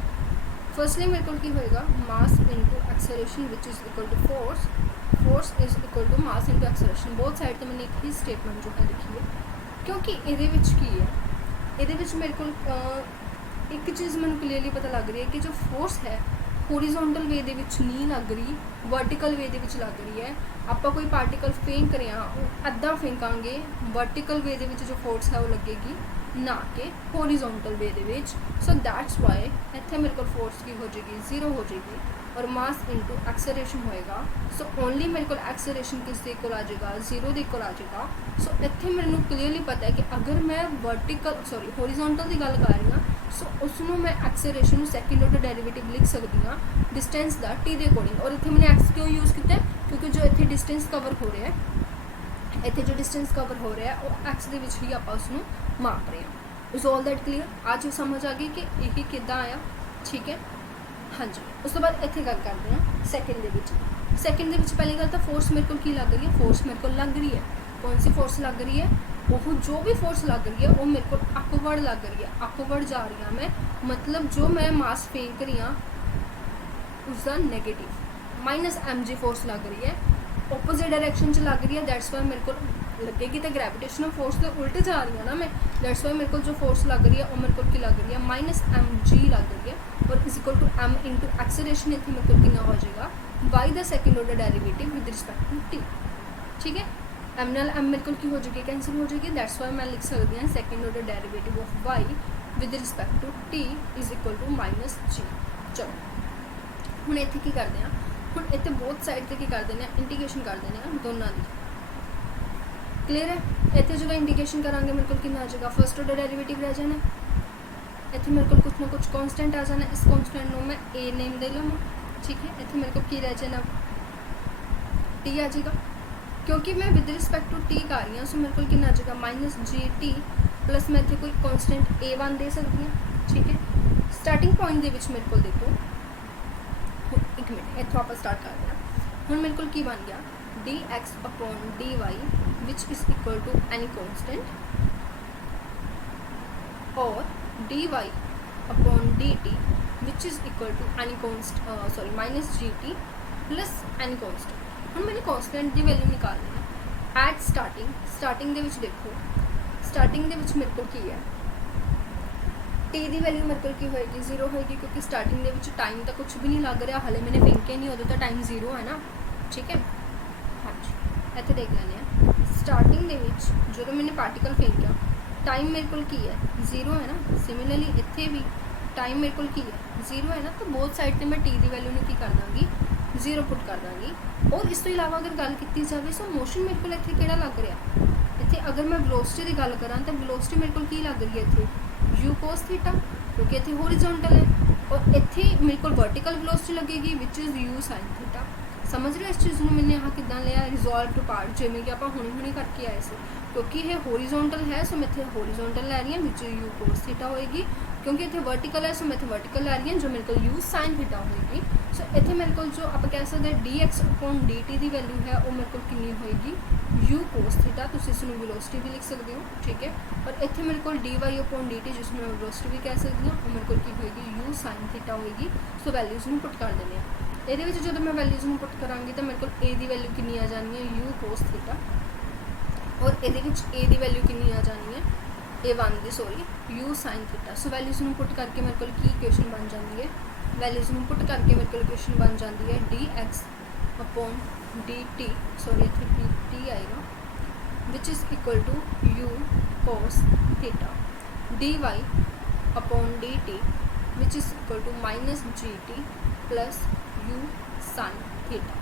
फर्स्टली मेरे को की होएगा mass into acceleration which is equal to force. Force is equal to mass into acceleration. Both side तो मैंने एक ही स्टेटमेंट जो है लिखी है क्योंकि ये की है ये मेरे को एक चीज़ मैं क्लीयरली पता लग रही है कि जो फोर्स है होरिजोनटल वे दे विच नहीं लग रही, वर्टिकल वे दे विच लग रही है। ਆਪਾਂ कोई पार्टिकल फेंक रहे हैं अद्धा फेंकांगे वर्टिकल वे दे विच जो फोर्स है वो लगेगी ना कि horizontal way they which. So that's why इत्थे मेरे को फोर्स की हो जाएगी जीरो हो जाएगी और मास इनटू एक्सेलरेशन होएगा। सो ओनली मेरे को एक्सेलरेशन किस दे इक्वल आ जाएगा जीरो दे इक्वल आ जाएगा। सो इत्थे मेरे को क्लीयरली पता है कि अगर मैं वर्टिकल होरिजोनटल की गल कर रही हाँ सो उसनों मैं एक्सेलरेशन सैकेंड ऑर्डर डेरिवेटिव लिख सकती हाँ डिस्टेंस का टी के अकॉर्डिंग। और इतने मैंने एक्स क्यों यूज़ किया क्योंकि जो इतने डिस्टेंस कवर हो रहा है इतने जो डिस्टेंस कवर हो रहा है वो एक्स के ही आप उसनों माप रहे हैं। Is all that clear. आज समझ आ गई कि यही किदा आया। ठीक है। हाँ जी। उस तो बाद इतने गल करते हैं सैकेंड के पहली गल तो फोर्स मेरे को की लग रही है। फोर्स मेरे को लग रही है कौन सी फोर्स लग रही है वो जो भी फोर्स लग रही है वो मेरे को अपवर्ड लग रही है, अपवर्ड जा रही हाँ मैं। मतलब जो मैं मास फेंक रही हाँ उसका नेगेटिव माइनस mg फोर्स लग रही है ओपोजिट डायरेक्शन च लग रही है, दैट्स वाई मेरे को लगेगी तो ग्रेविटेशनल फोर्स के उल्ट जा रही है ना मैं, दैट्स वाई मेरे को जो फोर्स लग रही है वो मेरे को की लग रही है -mg लग रही है, और is equal to m into acceleration इतने मेरे को कितना हो जाएगा y the second order derivative with respect to t। ठीक है, m नाल m मेरे को की हो जाएगी, कैंसिल हो जाएगी, दैट्स वाई मैं लिख सकती हूँ second order derivative of y with respect to t is equal to -g। चलो ਹੁਣ ਇੱਥੇ ਕੀ ਕਰਦੇ ਹਾਂ, ਹੁਣ ਇੱਥੇ ਬੋਥ ਸਾਈਡ ਤੇ ਕੀ ਕਰ ਦਿੰਦੇ ਆ, ਇੰਟੀਗ੍ਰੇਸ਼ਨ ਕਰ ਦਿੰਦੇ ਆ ਦੋਨਾਂ ਦੀ। ਕਲੀਅਰ ਹੈ, ਇੱਥੇ ਜਦੋਂ ਇੰਟੀਗ੍ਰੇਸ਼ਨ ਕਰਾਂਗੇ ਮੇਰੇ ਕੋਲ ਕਿੰਨਾ ਆ ਜਾਏਗਾ, ਫਸਟ ਆਰਡਰ ਡੈਰੀਵੇਟਿਵ ਰਹਿ ਜਾਣਾ, ਇੱਥੇ ਮੇਰੇ ਕੋਲ ਕੁਛ ਨਾ ਕੁਛ ਕੌਨਸਟੈਂਟ ਆ ਜਾਣਾ, ਇਸ ਕੌਨਸਟੈਂਟ ਨੂੰ ਮੈਂ a ਨੇਮ ਦੇ ਲਵਾਂ। ਠੀਕ है, ਇੱਥੇ ਮੇਰੇ ਕੋਲ ਕੀ ਰਹਿ ਜਾਣਾ t ਆ ਜਾਏਗਾ, क्योंकि मैं विद रिस्पेक्ट टू t कर रही हूँ, सो मेरे को कितना आ जाएगा -gt प्लस मैं इतने कोई कॉन्स्टेंट a1 दे सकती हूँ। ठीक है, स्टार्टिंग पॉइंट दे विच मेरे को देखो, एक मिनट इतों आप स्टार्ट कर रहे हैं, हम मेरे को की बन गया dx upon dy which is equal to any constant, और dy upon dt which is equal to any -gt plus any constant. हम मैंने कॉन्स्टेंट की वैल्यू निकालनी है एट स्टार्टिंग दे विच देखो, स्टार्टिंग दे विच मेरे को की है टी की वैल्यू मेरे को की होएगी 0 होएगी, क्योंकि स्टार्टिंग दे विच टाइम तो कुछ भी नहीं लग रहा, हले मैंने फेंके नहीं, उदों तो टाइम 0 है ना। ठीक है, हाँ जी, इतने देख लेने स्टार्टिंग दे विच जो मैंने पार्टिकल फेंकिया टाइम मेरे को की है 0 है ना, सिमिलरली इत्थे भी टाइम मेरे को की है 0 है ना, तो बोथ साइड पर मैं टी की वैल्यू की कर दाँगी 0 पुट कर दाँगी। और इस तो इलावा अगर गल की जाए सो मोशन मेरे को इत्थे किहड़ा लग रहा, इत्थे अगर मैं वेलोसिटी की गल करां तो वेलोसिटी मेरे को की लग रही है इत्थे u cos थीटा, क्योंकि इत्थे हॉरिजॉन्टल है, और इत्थे मेरे को वर्टिकल वेलोसिटी लगेगी which is u sin theta. समझ रहे हो इस चीज़ में मैंने यहाँ कितना लिया, रिजॉल्व टू पार्ट जिमें कि आप हुणे करके आए से, क्योंकि ये हॉरिजॉन्टल है सो मैं इत्थे हॉरिजॉन्टल लै रही हूँ विच u cos थीटा होएगी, क्योंकि इतने वर्टिकल है सो मैं इतने वर्टिकल लै रही हूँ जो मेरे को u sin थीटा होएगी। सो इतने मेरे को जो आप कह सकते हैं dx अपॉन dt की वैल्यू है वो मेरे को कितनी होएगी u cos थीटा, तुसीं इसनूं वेलोसिटी भी लिख सकते हो। ठीक है, और इतने मेरे को dy अपॉन dt जिसमें मैं वेलोसिटी भी कह सकती हूँ वो मेरे को की होएगी u sin थीटा होएगी। सो वैल्यूज़ में पुट कर देने ये जो मैं वैल्यूज़ में पुट करांगी तो मेरे को a की वैल्यू कितनी आ जानी है u cos थीटा, और ये a की वैल्यू कितनी आ जानी है a1 की सॉरी u sin थीटा। सो वैल्यूज़ में पुट करके मेरे को की इक्वेशन बन जाती है, वैल्यूज़ में पुट करके मेरे को इक्वेशन बन जाती है dx अपॉन dt सॉरी इतने dt आएगा which is equal to u cos theta, dy upon dt which is equal to -gt plus u sin theta.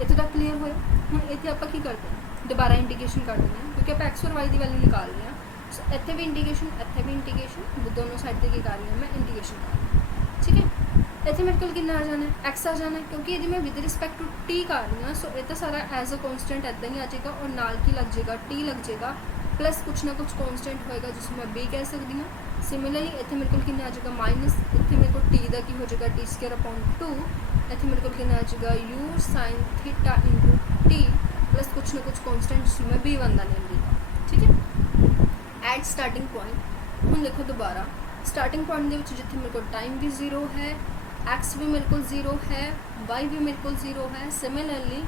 इतने तक क्लीयर होया। हुण इत्थे आपां की करते हैं, दोबारा इंटीग्रेशन कर देते हैं, क्योंकि आप एक्स और वाई की वैल्यू निकाल रहे हैं। सो इत्थे भी इंटीग्रेशन दोनों साइड पर की कर रही हूँ मैं इंटीग्रेशन कर रही हूँ। ठीक है, इतने मेरे को कितना आ जाना है एक्स आ जाना है, क्योंकि यदि मैं विद रिस्पेक्ट टू टी कर रही हूँ सो ये सारा एज अ कॉन्स्टेंट इदा ही आ जाएगा, और नाल की लग जाएगा टी लग जाएगा प्लस कुछ ना कुछ कॉन्स्टेंट होएगा जिसमें मैं बी कह सकती हूँ। सिमिलरली इतने मेरे को कितना आ जाएगा माइनस, इतने मेरे को टी का की हो जाएगा टी स्क्वायर अपॉन 2, इतने मेरे को कितना आ जाएगा u sin theta into T plus कुछ ना कुछ कॉन्स्टेंट जिसमें बी वन का नेम देगा। ठीक है, एट स्टार्टिंग पॉइंट हम देखो दोबारा स्टार्टिंग पॉइंट के जिथे मेरे को टाइम भी 0 है, एक्स भी मेरे को 0 है, वाई भी मेरे को 0 है, सिमिलरली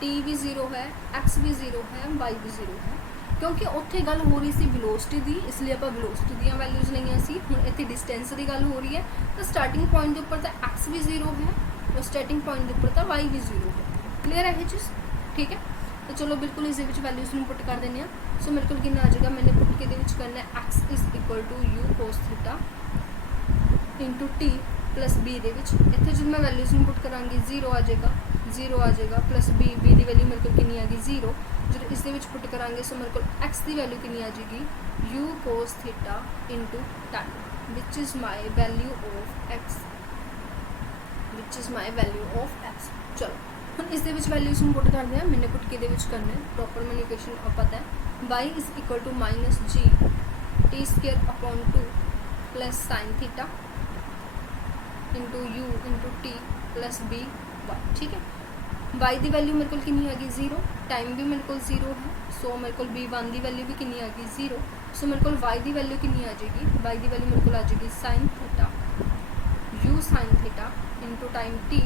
टी भी 0 है, एक्स भी 0 है, वाई भी 0 है, क्योंकि उत्थे गल हो रही सी वेलोसिटी की, इसलिए आप वेलोसिटी दी वैल्यूज़ लईआं सी। हुण इत्थे डिस्टेंस की गल हो रही है तो स्टार्टिंग पॉइंट के उपर तो एक्स भी 0 है और स्टार्टिंग पॉइंट के उपर तो वाई भी 0 है। क्लीयर है ये चीज़? ठीक है, तो चलो बिल्कुल इस वैल्यूज़ में पुट कर देने। सो मेरे को कितना आ जाएगा, मैंने पुट के करना है X is equal to u cos theta into T plus B दे विच, इत्थे जब मैं वैल्यूज़ में पुट करांगी 0 आ जाएगा प्लस बी की वैल्यू मेरे को कितनी आ गई 0, जो इस पुट करांगे सो मेरे को एक्स की वैल्यू कितनी आ जाएगी u cos theta into tan which is my value of x, चलो हम इस वैल्यूज़ में पुट करते हैं। मैंने पुट के करना है प्रॉपर मैंने इक्वेशन पता है y is equal to -g t square upon 2 plus sine theta into u into T plus b y. ठीक है, y की वैल्यू मेरे को कितनी आ गई 0, टाइम भी मेरे को 0 है, सो मेरे को b1 की वैल्यू भी कितनी आ गई 0, सो मेरे को y की वैल्यू कितनी आ जाएगी, y की वैल्यू मेरे को आ जाएगी sine theta u sign theta into time t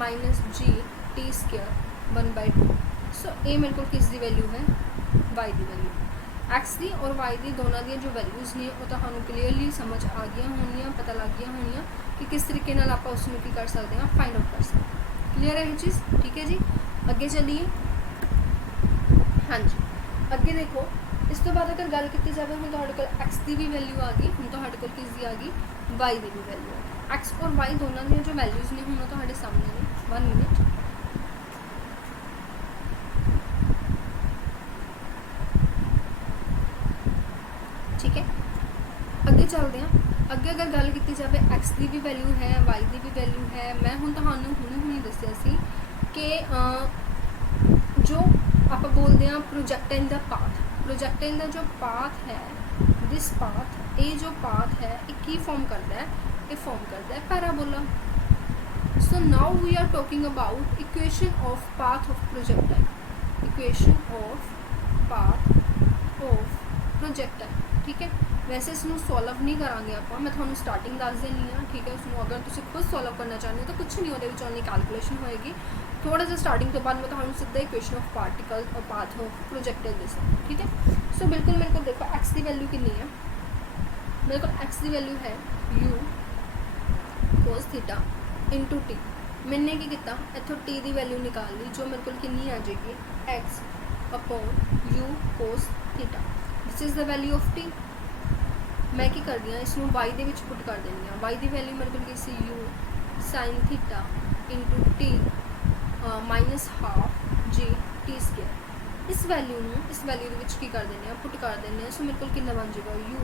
minus g t square 1/2। सो ये मेरे को किस दी वैल्यू है, वाई दी वैल्यू। एक्स दी और वाई दी दोनों दी जो वैल्यूज़ ने वो तो हमें क्लीयरली समझ आ गई होनी, पता लग गया होनी कि किस तरीके नाल आप उसमें की कर सकते हैं, फाइंड आउट कर सकते हैं। क्लीयर है ये चीज़, ठीक है जी। अगे चलिए, हाँ जी अगे देखो, इस तो बाद अगर गल की जाए हम तो एक्स की भी वैल्यू आ गई, हम तो किस दी आ गई, वाई की भी वैल्यू आ गई। एक्स और वाई दोनों दी जो वैल्यूज़ ने हम तो सामने ने, 1 मिनट, ठीक है। अगे चलते हैं, अगे अगर गल की जाए एक्स की भी वैल्यू है, वाई की भी वैल्यू है। मैं हूँ तो हुणे दसिया सी कि जो आप बोलते हैं प्रोजैक्टाइल दा पाथ, प्रोजैक्टाइल दा जो पाथ है, दिस पाथ, ये जो पाथ है ये की फॉर्म करता है, ये फॉर्म करता है parabola. So now we are talking about equation of path of projectile, equation of path of projectile, ठीक है। वैसे इसमें सॉल्व नहीं करांगे आप, मैं थोड़ा स्टार्टिंग दस देनी हाँ, ठीक है। उसमें अगर तुम खुद सॉल्व करना चाहते हो तो कुछ नहीं वो ओनली कैलकुलेशन होएगी थोड़ा सा स्टार्टिंग तो बाद मैं थोड़ा सीधा इक्वेशन ऑफ पार्टिकल और पाथ ऑफ प्रोजैक्टाइल दस, ठीक है। सो बिल्कुल मेरे को देखो एक्स की वैल्यू कितनी है, मेरे को एक्स की वैल्यू है you cos theta into T. मैंने की किया इतों टी की वैल्यू निकाल ली जो मेरे को कितनी आ जाएगी, x upon you cos theta, this is the value of T. मैं की कर दी इसमें वाई के पुट कर देनी है, वाई की वैल्यू मेरे को सी U sine theta into T minus half G T square. इस वैल्यू की कर देने पुट कर देने, सो मेरे को कितना बन जाएगा यू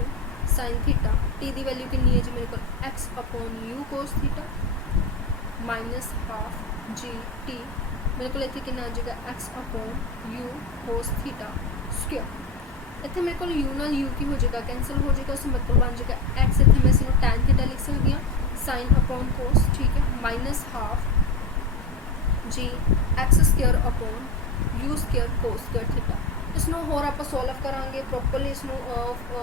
साइन थीटा, टी की वैल्यू कितनी है जी मेरे को x upon you cos theta minus half G T, मेरे को इतने कितना आ जाएगा x upon you cos theta square. इतने मेरे को यू नाल यू की हो जाएगा कैंसल हो जाएगा, उसमें मेरे को बन जाएगा एक्स, इतने मैं इसमें टैन थीटा लिख सकती हूँ साइन अपॉन कोस, ठीक है, minus half G X square upon U square cos square theta. इसनों होर आप सॉल्व करांगे प्रॉपरली, इसनों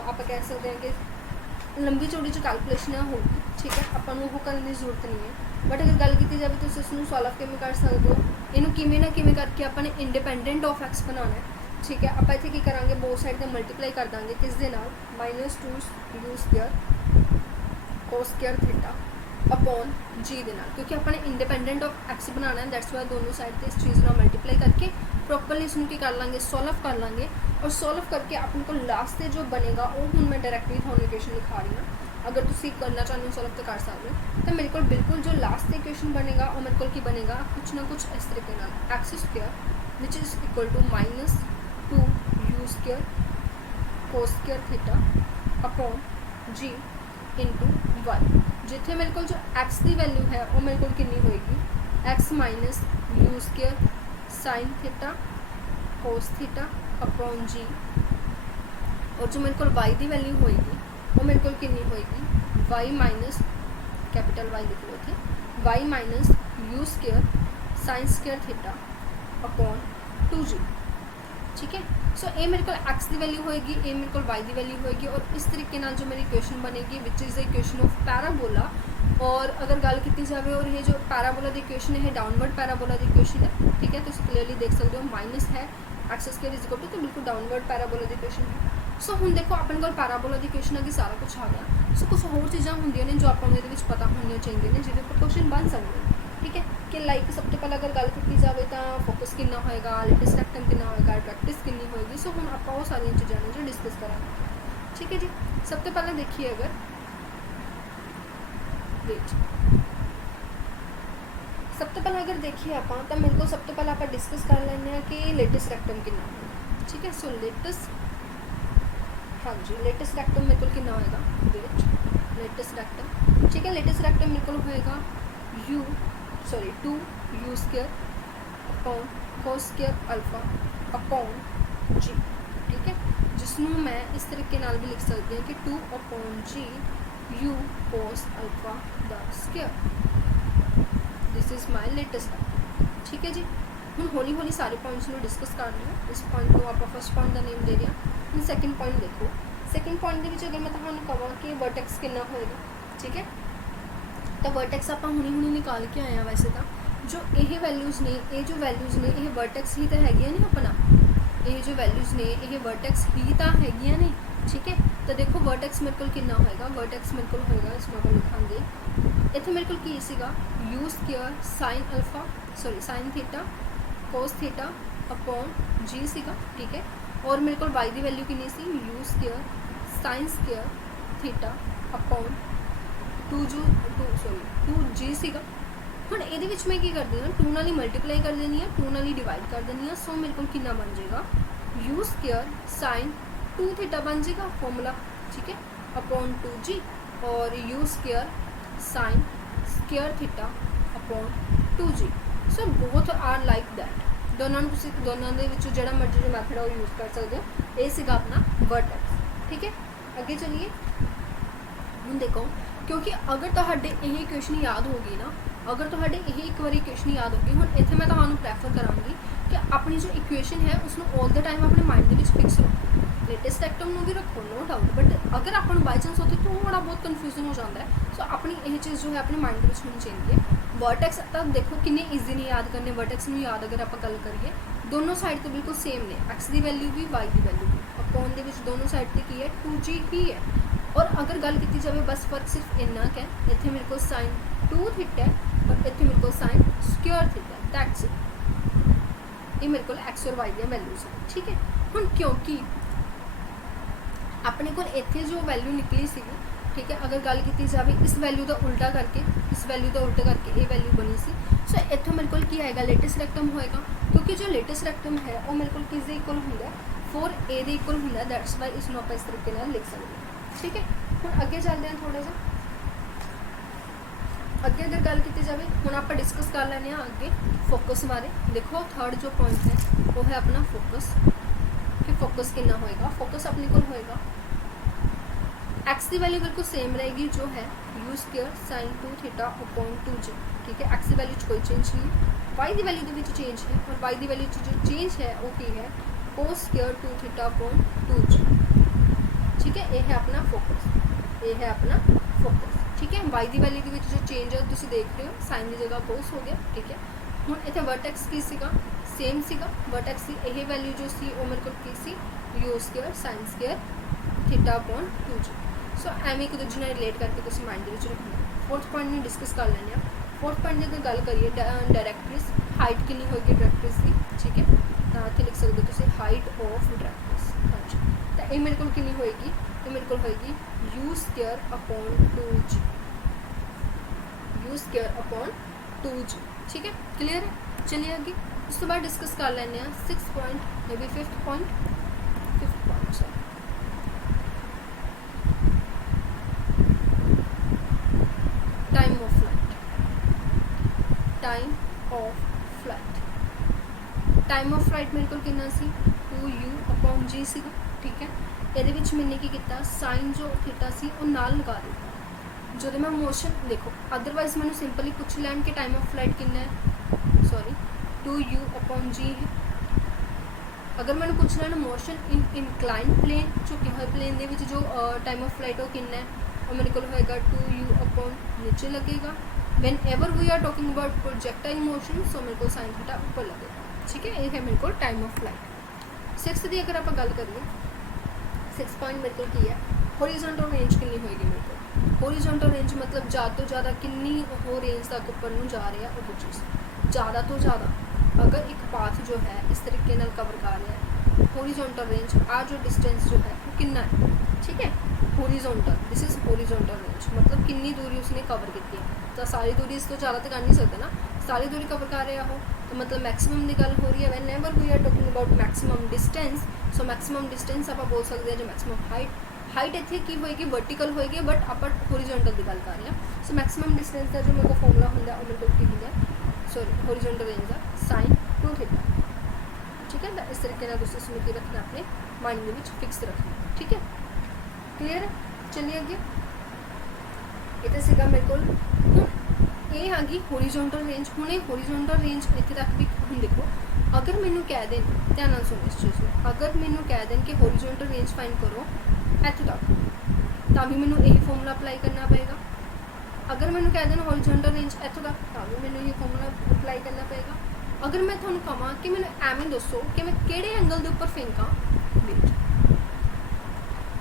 आप कह सकते हैं कि लंबी चौड़ी जो कैलकुलेशन होगी, ठीक है, अपन वो करने की जरूरत नहीं है। बट अगर गल की जाए तो इसनों सॉल्व किमें कर सकते हो, इनू किमें ना किमें करके अपने इंडिपेंडेंट ऑफ एक्स बनाना है, ठीक है। आप इतने की करांगे बोथ साइड से मल्टीप्लाई कर देंगे किस दे नाल -2 U square cos square theta upon G दे नाल, क्योंकि अपने इंडिपेंडेंट ऑफ एक्स बनाना है, दैट्स वाई दोनों साइड से इस चीज़ ना मल्टीप्लाई करके प्रॉपरली इसमें की कर लेंगे, सॉल्व कर लेंगे। और सॉल्व करके अपन को लास्ट से जो बनेगा वो हूँ मैं डायरैक्टली थोड़ा इक्वेशन लिखा रही हूँ, अगर तुम करना चाहते हो सॉल्व तो कर सकते हो। तो मेरे को बिल्कुल जो लास्ट से इक्वेशन बनेगा वो मेरे को की बनेगा कुछ ना कुछ इस तरीके नाल x square which is equal to -2 you square cos square theta upon g into y, जिथे मेरे को जो एक्स की वैल्यू है वो मेरे को कितनी होएगी X minus you square sine theta cos theta upon G, और जो मेरे को वाई की वैल्यू होएगी वो मेरे को कितनी होएगी वाई माइनस कैपिटल वाई लिख लो थे y minus you square sine square theta upon 2g, ठीक है। सो ये मेरे को एक्स की वैल्यू होएगी, ये मेरे को वाई की वैल्यू होएगी, और इस तरीके नाल जो मेरी इक्वेशन बनेगी which is the equation of parabola. और अगर गल की जाए और ये जो पैराबोला की इक्वेशन है डाउनवर्ड पैराबोला की इक्वेशन है, ठीक है। तो क्लीयरली देख सकते हो माइनस है x square is equal to, तो बिल्कुल डाउनवर्ड पैराबोला की इक्वेशन है। सो हुण देखो अपन को पैराबोला की इक्वेशन अगे सारा कुछ आ गया। सो कुछ होर चीज़ां होंदियां ने जो आपां नूं इहदे विच पता होणीआं चाहीदियां ने जिहदे उपर क्वेश्चन बन सकदे हैं, ठीक है। कि लाइक सब तो पहले अगर गल की जाए तो फोकस कितना होएगा, लेटेस्ट एक्टम कितना होएगा, प्रैक्टिस कितनी होएगी। सो हुण आपां वो सारी चीज़ां ने जो डिस्कस करांगे, ठीक है जी। सब तो पहले देखिए अगर वेट सब तो पहले अगर देखिए आप तो मेरे को सब तो पहले आप डिस्कस कर लें कि लेटेस्ट रेक्टम कितना होगा, ठीक है। सो लेटेस्ट, हाँ जी, लेटेस्ट रेक्टम मेरे को कितना होएगा वेट लेटेस्ट रेक्टम, ठीक है। लेटेस्ट रेक्टम मेरे को होएगा 2 you square upon cos square alpha upon G, ठीक है। जिसनों मैं इस तरीके नाल भी लिख सकती हूँ कि 2 upon g u cos alpha the square, this is my latest, ठीक है जी। हम हौली हौली सारे पॉइंट्स में डिस्कस कर रहे हैं। इस पॉइंट को आप फर्स्ट पॉइंट का नेम दे रहे हैं। हम सैकेंड पॉइंट देखो, सैकेंड पॉइंट के अगर मैं तुहानू कहां कि वर्टेक्स कितना होएगा, ठीक है। तो वर्टेक्स आप हुणी निकाल के आए हैं, वैसे तो जो ये वैल्यूज़ ने, ये जो वैल्यूज़ ने, ये वर्टेक्स ही तो हैगियां ने अपना, ये जो वैल्यूज़ ने ये वर्टेक्स ही तो हैगियां ने, ठीक है। तो देखो वर्टेक्स मेरे को कितना होएगा, वर्टेक्स मेरे को होएगा, इसमें मैं लिखांगे इत्थे मेरे को की सीगा U square sine alpha sorry sine theta cos theta upon G सीगा, ठीक है। और मेरे को वाई की वैल्यू कितनी सी U square sine square theta upon two G सीगा। ਹੁਣ ਇਹਦੇ ਵਿੱਚ ਮੈਂ ਕੀ ਕਰਦੀ ਹਾਂ 2 ਨਾਲ ਹੀ ਮਲਟੀਪਲਾਈ ਕਰ ਦੇਣੀ ਹੈ, 2 ਨਾਲ ਹੀ ਡਿਵਾਈਡ ਕਰ ਦੇਣੀ ਹੈ। ਸੋ ਮੇਰੇ ਕੋਲ ਕਿੰਨਾ ਬਣ ਜਾਏਗਾ u स्क्वायर साइन 2 थीटा बन जाएगा फॉर्मूला, ठीक है, अपॉन 2g और u square sine square theta upon 2g। So both are like that, दोनों तुसी दोनों ਦੇ ਵਿੱਚੋਂ ਜਿਹੜਾ ਮਰਜ਼ੀ ਜੋ ਮੈਥਡ ਹੈ ਉਹ ਯੂਜ਼ ਕਰ ਸਕਦੇ ਹੋ। ਇਹ ਸੀਗਾ ਆਪਣਾ वर्टेक्स, ठीक है। ਅੱਗੇ चलिए ਹੁਣ देखो, क्योंकि अगर ਤੁਹਾਡੇ ਇਹ ਇਕੁਏਸ਼ਨ याद होगी ना, अगर ਤੁਹਾਡੇ ਇਹ ਇੱਕ ਵਾਰੀ ਇਕੁਏਸ਼ਨ याद होगी, ਹੁਣ ਇੱਥੇ ਮੈਂ ਤੁਹਾਨੂੰ ਪ੍ਰੈਫਰ ਕਰਾਂਗੀ ਕਿ ਆਪਣੀ ਜੋ ਇਕੁਏਸ਼ਨ ਹੈ ਉਸਨੂੰ ਆਲ ਦ ਟਾਈਮ ਆਪਣੇ ਮਾਈਂਡ ਦੇ ਵਿੱਚ ਫਿਕਸ ਰੱਖੋ। ਲੇਟੈਸਟ ਐਕਟਮ ਨੂੰ ਵੀ ਰੱਖੋ, ਨੋ ਡਾਊਟ, ਬਟ ਅਗਰ ਆਪਾਂ ਨੂੰ ਬਾਈ ਚਾਂਸ ਉੱਥੇ ਥੋੜਾ ਬਹੁਤ ਕਨਫਿਊਜ਼ਨ ਹੋ ਜਾਂਦਾ ਹੈ, ਸੋ ਆਪਣੀ ਇਹ ਚੀਜ਼ ਜੋ ਹੈ ਆਪਣੇ ਮਾਈਂਡ ਦੇ ਵਿੱਚ ਹੋਣੀ ਚਾਹੀਦੀ ਹੈ। वर्टेक्स ਤਾਂ ਦੇਖੋ ਕਿੰਨੇ ਈਜ਼ੀ ਨੇ ਯਾਦ ਕਰਨੇ। वर्टेक्स ਨੂੰ ਯਾਦ ਅਗਰ ਆਪਾਂ ਗੱਲ ਕਰੀਏ, ਦੋਨੋਂ ਸਾਈਡ ਤੋਂ ਬਿਲਕੁਲ ਸੇਮ ਨੇ, x ਦੀ ਵੈਲਿਊ ਵੀ y ਦੀ ਵੈਲਿਊ ਵੀ, ਅਪੋਨ ਦੇ ਵਿੱਚ ਦੋਨੋਂ ਸਾਈਡ ਤੇ ਕੀ ਹੈ 2g ਹੀ ਹੈ। और अगर गल की जाए बस फर्क सिर्फ इन्ना है, इतने मेरे को साइन 2 थीटा है और इतने मेरे को साइन स्क्वायर थीटा है, दैट्स इट। ये मेरे को एक्स और वाई दी वैल्यूज है, ठीक है। हुण क्योंकि अपने को इतने जो वैल्यू निकली सी, ठीक है, अगर गल की जाए इस वैल्यू का उल्टा करके, इस वैल्यू का उल्टा करके ये वैल्यू बनी सी, सो इतों मेरे को की आएगा लेटेस्ट रेक्टम होएगा, क्योंकि जो लेटेस्ट रेक्टम है वो मेरे को किस दे इक्वल होंगे 4a दे इक्वल होंगे, दैट्स वाई इसमें आप इस तरीके नाल लिख सकते हैं, ठीक है। ਹੁਣ ਅੱਗੇ ਚੱਲਦੇ ਹਾਂ ਥੋੜਾ ਜਿਹਾ ਅੱਗੇ। अगर गल की जाए ਹੁਣ ਆਪਾਂ डिस्कस कर ਲੈਂਦੇ ਹਾਂ ਅੱਗੇ फोकस बारे। देखो थर्ड जो पॉइंट है वो है अपना फोकस, कि फोकस कितना होएगा। फोकस अपने को होएगा एक्स की वैल्यू बिल्कुल सेम रहेगी जो है you square sign 2 theta upon 2g, ठीक है। एक्स की वैल्यू कोई चेंज नहीं, वाई की वैल्यू के चेंज है, और वाई की वैल्यू जो चेंज है वो की है cos square 2 theta upon 2g, ठीक है। ये है अपना फोकस, ये है अपना फोकस, ठीक है। वाई की वैल्यू के जो चेंज है तुम देख रहे हो, साइन की जगह कोस हो गया, ठीक है। हुण इत्थे वर्टेक्स की सीगा सेम सीगा, वर्टेक्स की यही वैल्यू जो सी वो मेरे को की सी U square sine square theta upon 2g। So एवें एक दूजे नाल रिलेट करके तुसीं माइंड दे विच रखना। फोर्थ पॉइंट में डिस्कस कर लैंदे आ। फोर्थ पॉइंट की अगर गल करिए डायरैक्ट्रिस हाइट कितनी होगी डायरैक्ट्रिस की, ठीक है। तो इत्थे लिख सकते हो तुसीं हाइट ऑफ डायरैक्ट्रिस, हाँ जी। तो ये मेरे को कितनी होएगी, तो मेरे को होएगी you square upon 2g, you square upon 2g, ठीक है। क्लियर है। चलिए आगे उस तो बाद डिस्कस कर लेने हैं 6 point, may be 5th point sorry time of flight. Time of flight, time of flight मेरे को कितना सी 2u अपॉन g सी, ठीक है। ਇਹਦੇ ਵਿੱਚ मैंने की किया साइन जो थीटा सी वो नाल लगा दिता जो मैं मोशन देखो, अदरवाइज मैंने सिंपली पूछ लैन कि टाइम ऑफ फ्लाइट कितना है, सॉरी 2u अपॉन g है। अगर मैंने पूछ लैन मोशन इन इनक्लाइन प्लेन झुके हुए प्लेन के जो टाइम ऑफ फ्लाइट वो कितना है, और मेरे को होएगा 2u अपॉन नीचे लगेगा। Whenever we are talking about projectile motion, so मेरे को साइन थीटा ऊपर लगेगा, ठीक है। ये है मेरे को टाइम ऑफ फ्लाइट। 6th की अगर आप गल करिए 6 पॉइंट मेरे को की है होरिजोनटल रेंज कितनी होएगी मेरे को। होरिजोनटल रेंज मतलब ज़्यादा तो ज़्यादा कितनी हो रेंज तक ऊपर नूं जा रहा है, वो चीज़ ज़्यादा तो ज़्यादा अगर एक पाथ जो है इस तरीके नाल कवर कर रहा है, होरिजोनटल रेंज आ जो डिस्टेंस जो है वो कितना है, ठीक है। Horizontal, this is horizontal range मतलब कितनी दूरी उसने कवर की है। तो सारी दूरी इस तो ज़्यादा तो कर नहीं सकते ना, सारी दूरी कवर कर रहा हो तो मतलब मैक्सिमम की गल हो रही है। Whenever we are talking about maximum distance, so maximum distance आप बोल सकते हैं जो मैक्सिमम हाइट इतने की होएगी वर्टिकल होएगी, बट आप होरिजोनटल की गल कर रहे हैं। सो मैक्सिमम डिस्टेंस का जो मेरे को फॉर्मूला होंगे मेरे को की होंगे सॉरी होरिजोनटल रेंज का साइन 2 थीटा, ठीक है। इस तरीके ना दोस्तों इसमें रखना अपने माइंड में फिक्स रखना, ठीक है। क्लियर है। चलिए अगे ये सीगा मेरे को ये हैगी होरिजोनटल रेंज। हूँ ये होरिजोनटल रेंज इतने तक भी हम देखो, अगर मैनू कह दें ध्यान नाल सुनो इस चीज़ में, अगर मैनू कह दें कि होरिजोनटल रेंज फाइंड करो इत्थे तक, तो भी मैनू यही फॉर्मूला अप्लाई करना पड़ेगा, अगर मैंने कह देना हॉरिजॉन्टल रेंज इत्थों तक तां भी मैंने ये फॉर्मूला अप्लाई करना पेगा। अगर मैं तुहानूं कहां कि मैंने एवें दसो कि मैं किहड़े एंगल के उपर फेंका, वेट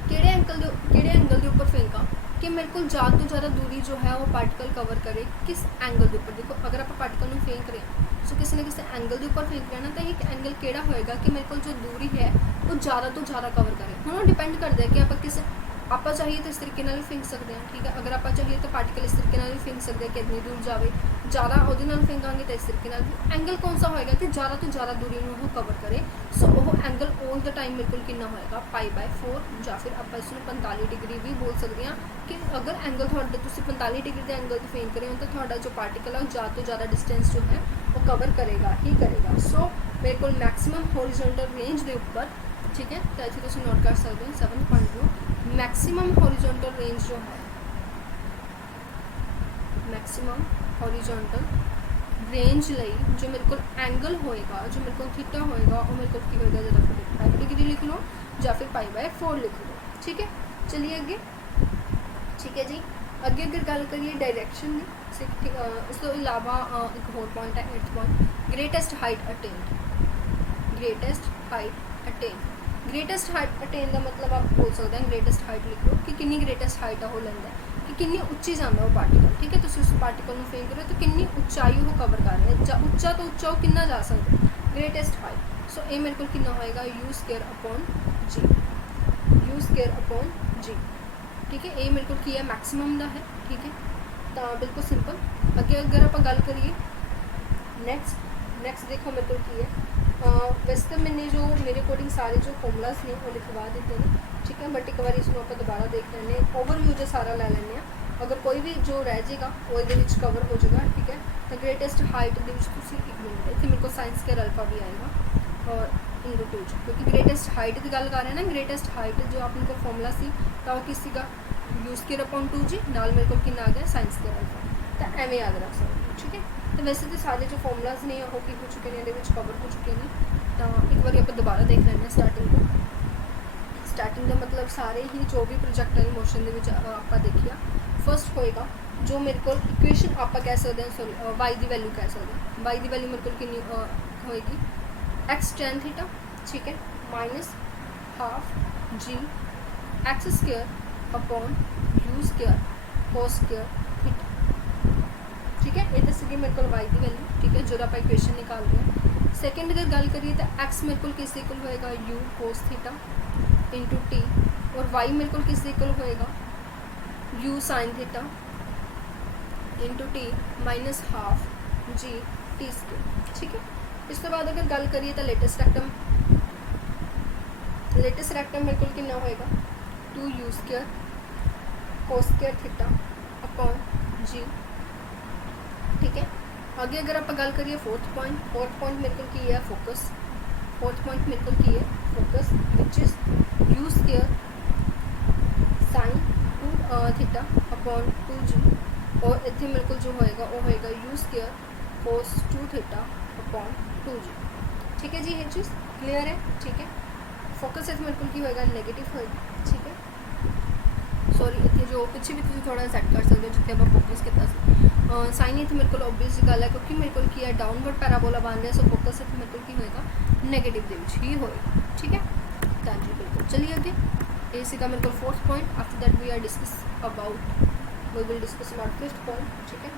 किहड़े एंगल के उपर फेंका कि मेरे को ज़्यादा तो ज़्यादा दूरी जो है वो पार्टिकल कवर करे किस एंगल के उपर। देखो अगर आप पार्टिकल में फेंक रहे हैं सो किसी न किसी एंगल के उपर फेंक रहे हैं ना, तो एक एंगल केड़ा होएगा कि मेरे को जो दूरी है वो ज़्यादा तो ज़्यादा कवर करे। हुण डिपेंड करता है कि आप किस आप चाहिए तो इस तरीके नाल भी फेंक सकते हैं, ठीक है। अगर आप चाहिए तो पार्टिकल इस तरीके नाल भी फेंक सकते हैं कि इतनी दूर जाए, ज़्यादा वो नाल फेंकांगे तो इस तरीके नाल भी। एंगल कौन सा होएगा कि ज़्यादा तो ज़्यादा दूरी में वो कवर करे। सो वो एंगल ऑल द टाइम बिल्कुल कितना होएगा π/4, या फिर आप इसमें 45 डिग्री भी बोल सकते हैं कि अगर एंगल थोड़े तुम 45 डिग्री के एंगल से फेंक रहे हो तो थोड़ा जो पार्टिकल है ज़्यादा तो ज़्यादा डिस्टेंस जो है वो कवर करेगा ही करेगा। सो मेरे को मैक्सिमम हॉरिजॉन्टल रेंज के उपर, ठीक है, तो इतने तुम नोट कर सकते हो 7.2 मैक्सिमम हॉरिजॉन्टल रेंज जो है, मैक्सिमम हॉरिजॉन्टल रेंज लई जो मेरे को एंगल होएगा, जो मेरे को थीटा होएगा वो मेरे को की होएगा जरा 45 डिग्री लिख लो या फिर π/4 लिख लो, ठीक है। चलिए आगे, ठीक है जी। अगे अगर गल करिए डायरैक्शन की, इस तो इलावा एक होर पॉइंट है 8th point, greatest height attend. Greatest height attend, greatest height attain का मतलब आप बोल सकते हैं ग्रेटेस्ट हाइट लिख लो कि कितनी ग्रेटेस्ट हाइट है वो लेंदा है कि कितनी उच्ची जाता वो पार्टिकल, ठीक है। तो उस पार्टिकल में फेंक रहे हो तो कितनी ऊंचाई वो कवर कर रहे हैं, उच्चा तो उच्चा वो कितना जा सकता है, ग्रेटेस्ट हाइट। सो ये मेरे को कितना होएगा u²/g, u²/g, ठीक है। ये मेरे को की है मैक्सिमम का है, ठीक है। तो बिल्कुल सिंपल। अगे अगर आप गल करिए नेक्स्ट देखो मेरे को की है, वैसे तो मैंने जो मेरे अकॉर्डिंग सारे जो फॉर्मूलाज ने वो लिखवा देते हैं, ठीक है। बट एक बार इसको आप दोबारा देख लेने, ओवरव्यू जो सारा लै लें, अगर कोई भी जो रह जाएगा वो ये कवर हो जाएगा, ठीक है। तो ग्रेटेस्ट हाइट के एक मिनट इतने मेरे को साइंस के अल्फा भी आएगा और √2, क्योंकि ग्रेटेस्ट हाइट की गल कर रहे हैं ना। ग्रेटेस्ट हाइट जो अपने को फॉर्मूला सी तो किसी का u²/2g नाल मेरे को कितना आ गया साइंस के अल्फा, तो एवं याद रख सकते हो, ठीक है। तो वैसे तो सारे जो फॉर्मूलाज ने वो की हो चुके हैं, ये कवर हो चुके हैं। तो एक बार आप दोबारा देख लें स्टार्टिंग का मतलब सारे ही जो भी प्रोजेक्टाइल मोशन के आप देखिए। फर्स्ट होएगा जो मेरे को इक्वेशन आप कह सकते हैं, सॉरी वाई की वैल्यू कह सकते हैं। वाई की वैल्यू मेरे को कितनी होएगी x tan थीटा, ठीक है, -12g x² cos² थीटा, ठीक है। ये तो सी मेरे को वाई की वैल्यू, ठीक है, जो आप इक्वेशन निकाल रहे हैं। सेकेंड अगर गल करिए तो x मेरे को किस इक्वल होएगा u cos theta into t, और y मेरे को किस इक्वल होएगा u sin theta into t -12g t², ठीक है। इस तो बाद अगर गल करिए तो लेटेस्ट रेक्टम मेरे को कितना होएगा 2u² cos² theta upon g, ठीक है। आगे अगर आप गल करिए फोर्थ पॉइंट मेरे को की है फोकस, फोर्थ पॉइंट मेरे को की है focus which is u² sin 2 theta upon 2g, और इतने मेरे को जो होएगा वो होएगा u² cos 2 theta upon 2g, ठीक है जी। ये चीज़ क्लियर है, ठीक है। फोकस इतने मेरे को की होएगा नेगेटिव होएगी, ठीक है। सॉरी इतने जो पिछे भी तुम थोड़ा सेट कर सकते हो जितने आप फोकस किया साइन इतने मेरे को ऑब्वियस गल है क्योंकि मेरे को की है डाउनवर्ड पैराबोला बन रहा है। सो फोकस इतने मेरे को की होएगा नेगेटिव के ही होएगा, ठीक है। हाँ जी बिल्कुल। चलिए आगे ये सीगा मेरे को fourth point. After that we will discuss about fifth point, ठीक है।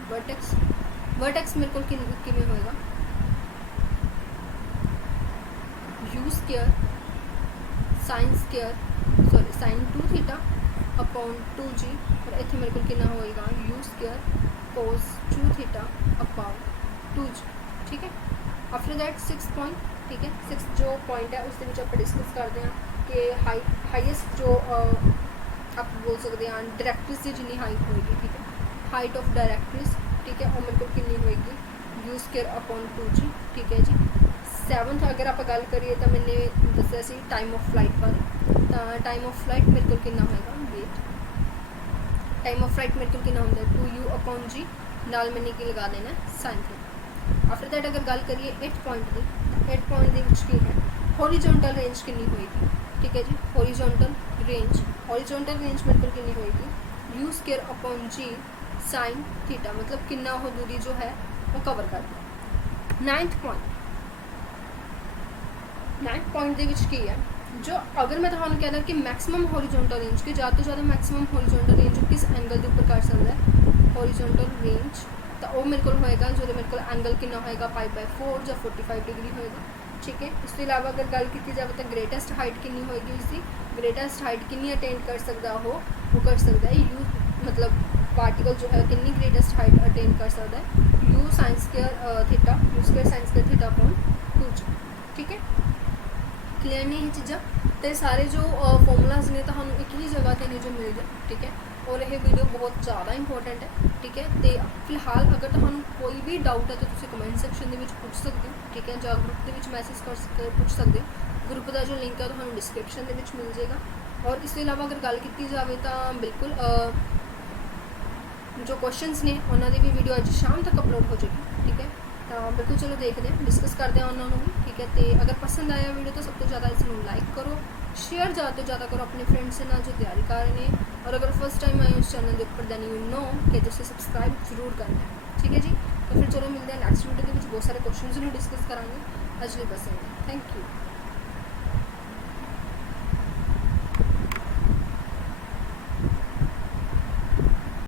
वर्टेक्स मेरे को किमें होएगा u² sin 2 theta upon 2g, और इतने मेरे को कितना होएगा u² cos 2 theta upon 2g, ठीक है। आफ्टर दैट सिक्स पॉइंट, ठीक है। सिक्स जो पॉइंट है उसके आप डिस्कस करते हैं कि हाईएस्ट जो आप बोल सकते हैं डायरेक्ट्रिस की जितनी हाइट होएगी, ठीक है, हाइट ऑफ डायरेक्ट्रिस, ठीक है, और मेरे को कितनी होएगी u² अपॉन 2g, ठीक है जी। सैवंथ अगर आप गल करिए तो मैंने दसिया सी टाइम ऑफ फ्लाइट पर, टाइम ऑफ फ्लाइट मेरे को कितना होएगा वेट, टाइम ऑफ फ्लाइट मेरे को कितना होंगे 2u अपॉन g, नाल मैंने की लगा देना साइन थीटा। आफ्टर दैट अगर गल करिए 8 पॉइंट की, 8 पॉइंट की है हॉरिजॉन्टल रेंज कितनी होएगी, ठीक है जी। हॉरिजॉन्टल रेंज मेरे को कितनी होएगी u² upon g sine theta, मतलब कितना वो दूरी जो है वो कवर करता है। नाइन्थ पॉइंट ਦੇ ਵਿੱਚ ਕੀ ਹੈ, जो अगर मैं ਤੁਹਾਨੂੰ कहना कि मैक्सिमम हॉरिजॉन्टल रेंज की ज़्यादा तो ज़्यादा मैक्सिमम हॉरिजॉन्टल रेंज किस एंगल के ऊपर कर सकता है, हॉरिजॉन्टल रेंज, तो वो मेरे को होएगा जो मेरे को एंगल कितना होएगा π/4 ਜਾਂ 45 डिग्री होएगा। ठीक है, इस तो इलावा अगर गल की जाए तो ग्रेटेस्ट हाइट कितनी होएगी, इसकी ग्रेटेस्ट हाइट कितनी अटेंड कर सकता वो कर सकता है यू, मतलब पार्टिकल जो है कितनी ग्रेटेस्ट हाइट अटेंड कर सकता है, you sign square theta, you square sine square theta upon 2। ठीक है, क्लीयर नहीं ये चीज़ा, तो सारे जो फॉर्मूलाज ने तो एक ही जगह पर नहीं जो मिल जाए। ठीक है, और यह वीडियो बहुत ज़्यादा इंपॉर्टेंट है। ठीक है, तो फिलहाल अगर तुहानू कोई भी डाउट है तो तुम कमेंट सैक्शन के पूछ सकते हो। ठीक है, या ग्रुप के मैसेज कर पूछ सकते हो, ग्रुप का जो लिंक है तुहानू डिस्क्रिप्शन के मिल जाएगा। और इस अलावा अगर गल की जाए तो बिल्कुल जो क्वेश्चंस ने उन्होंने भी वीडियो अज शाम तक अपलोड हो जाएगी। ठीक है, तो बिल्कुल चलो देखते हैं, डिस्कस करते हैं उन्होंने भी। ठीक है, तो अगर पसंद आया वीडियो तो सब तो ज़्यादा इसमें लाइक करो, शेयर ज़्यादा तो ज़्यादा करो अपने फ्रेंड्स से ना जो तैयारी कर रहे हैं, और अगर फर्स्ट टाइम आए उस चैनल के ऊपर दैन यू नो कि तुझे सब्सक्राइब जरूर करना है। ठीक है जी, तो फिर चलो मिलते हैं नेक्स्ट वीडियो के बहुत सारे क्वेश्चन डिस्कस करांगे। अजली बस थैंक यू।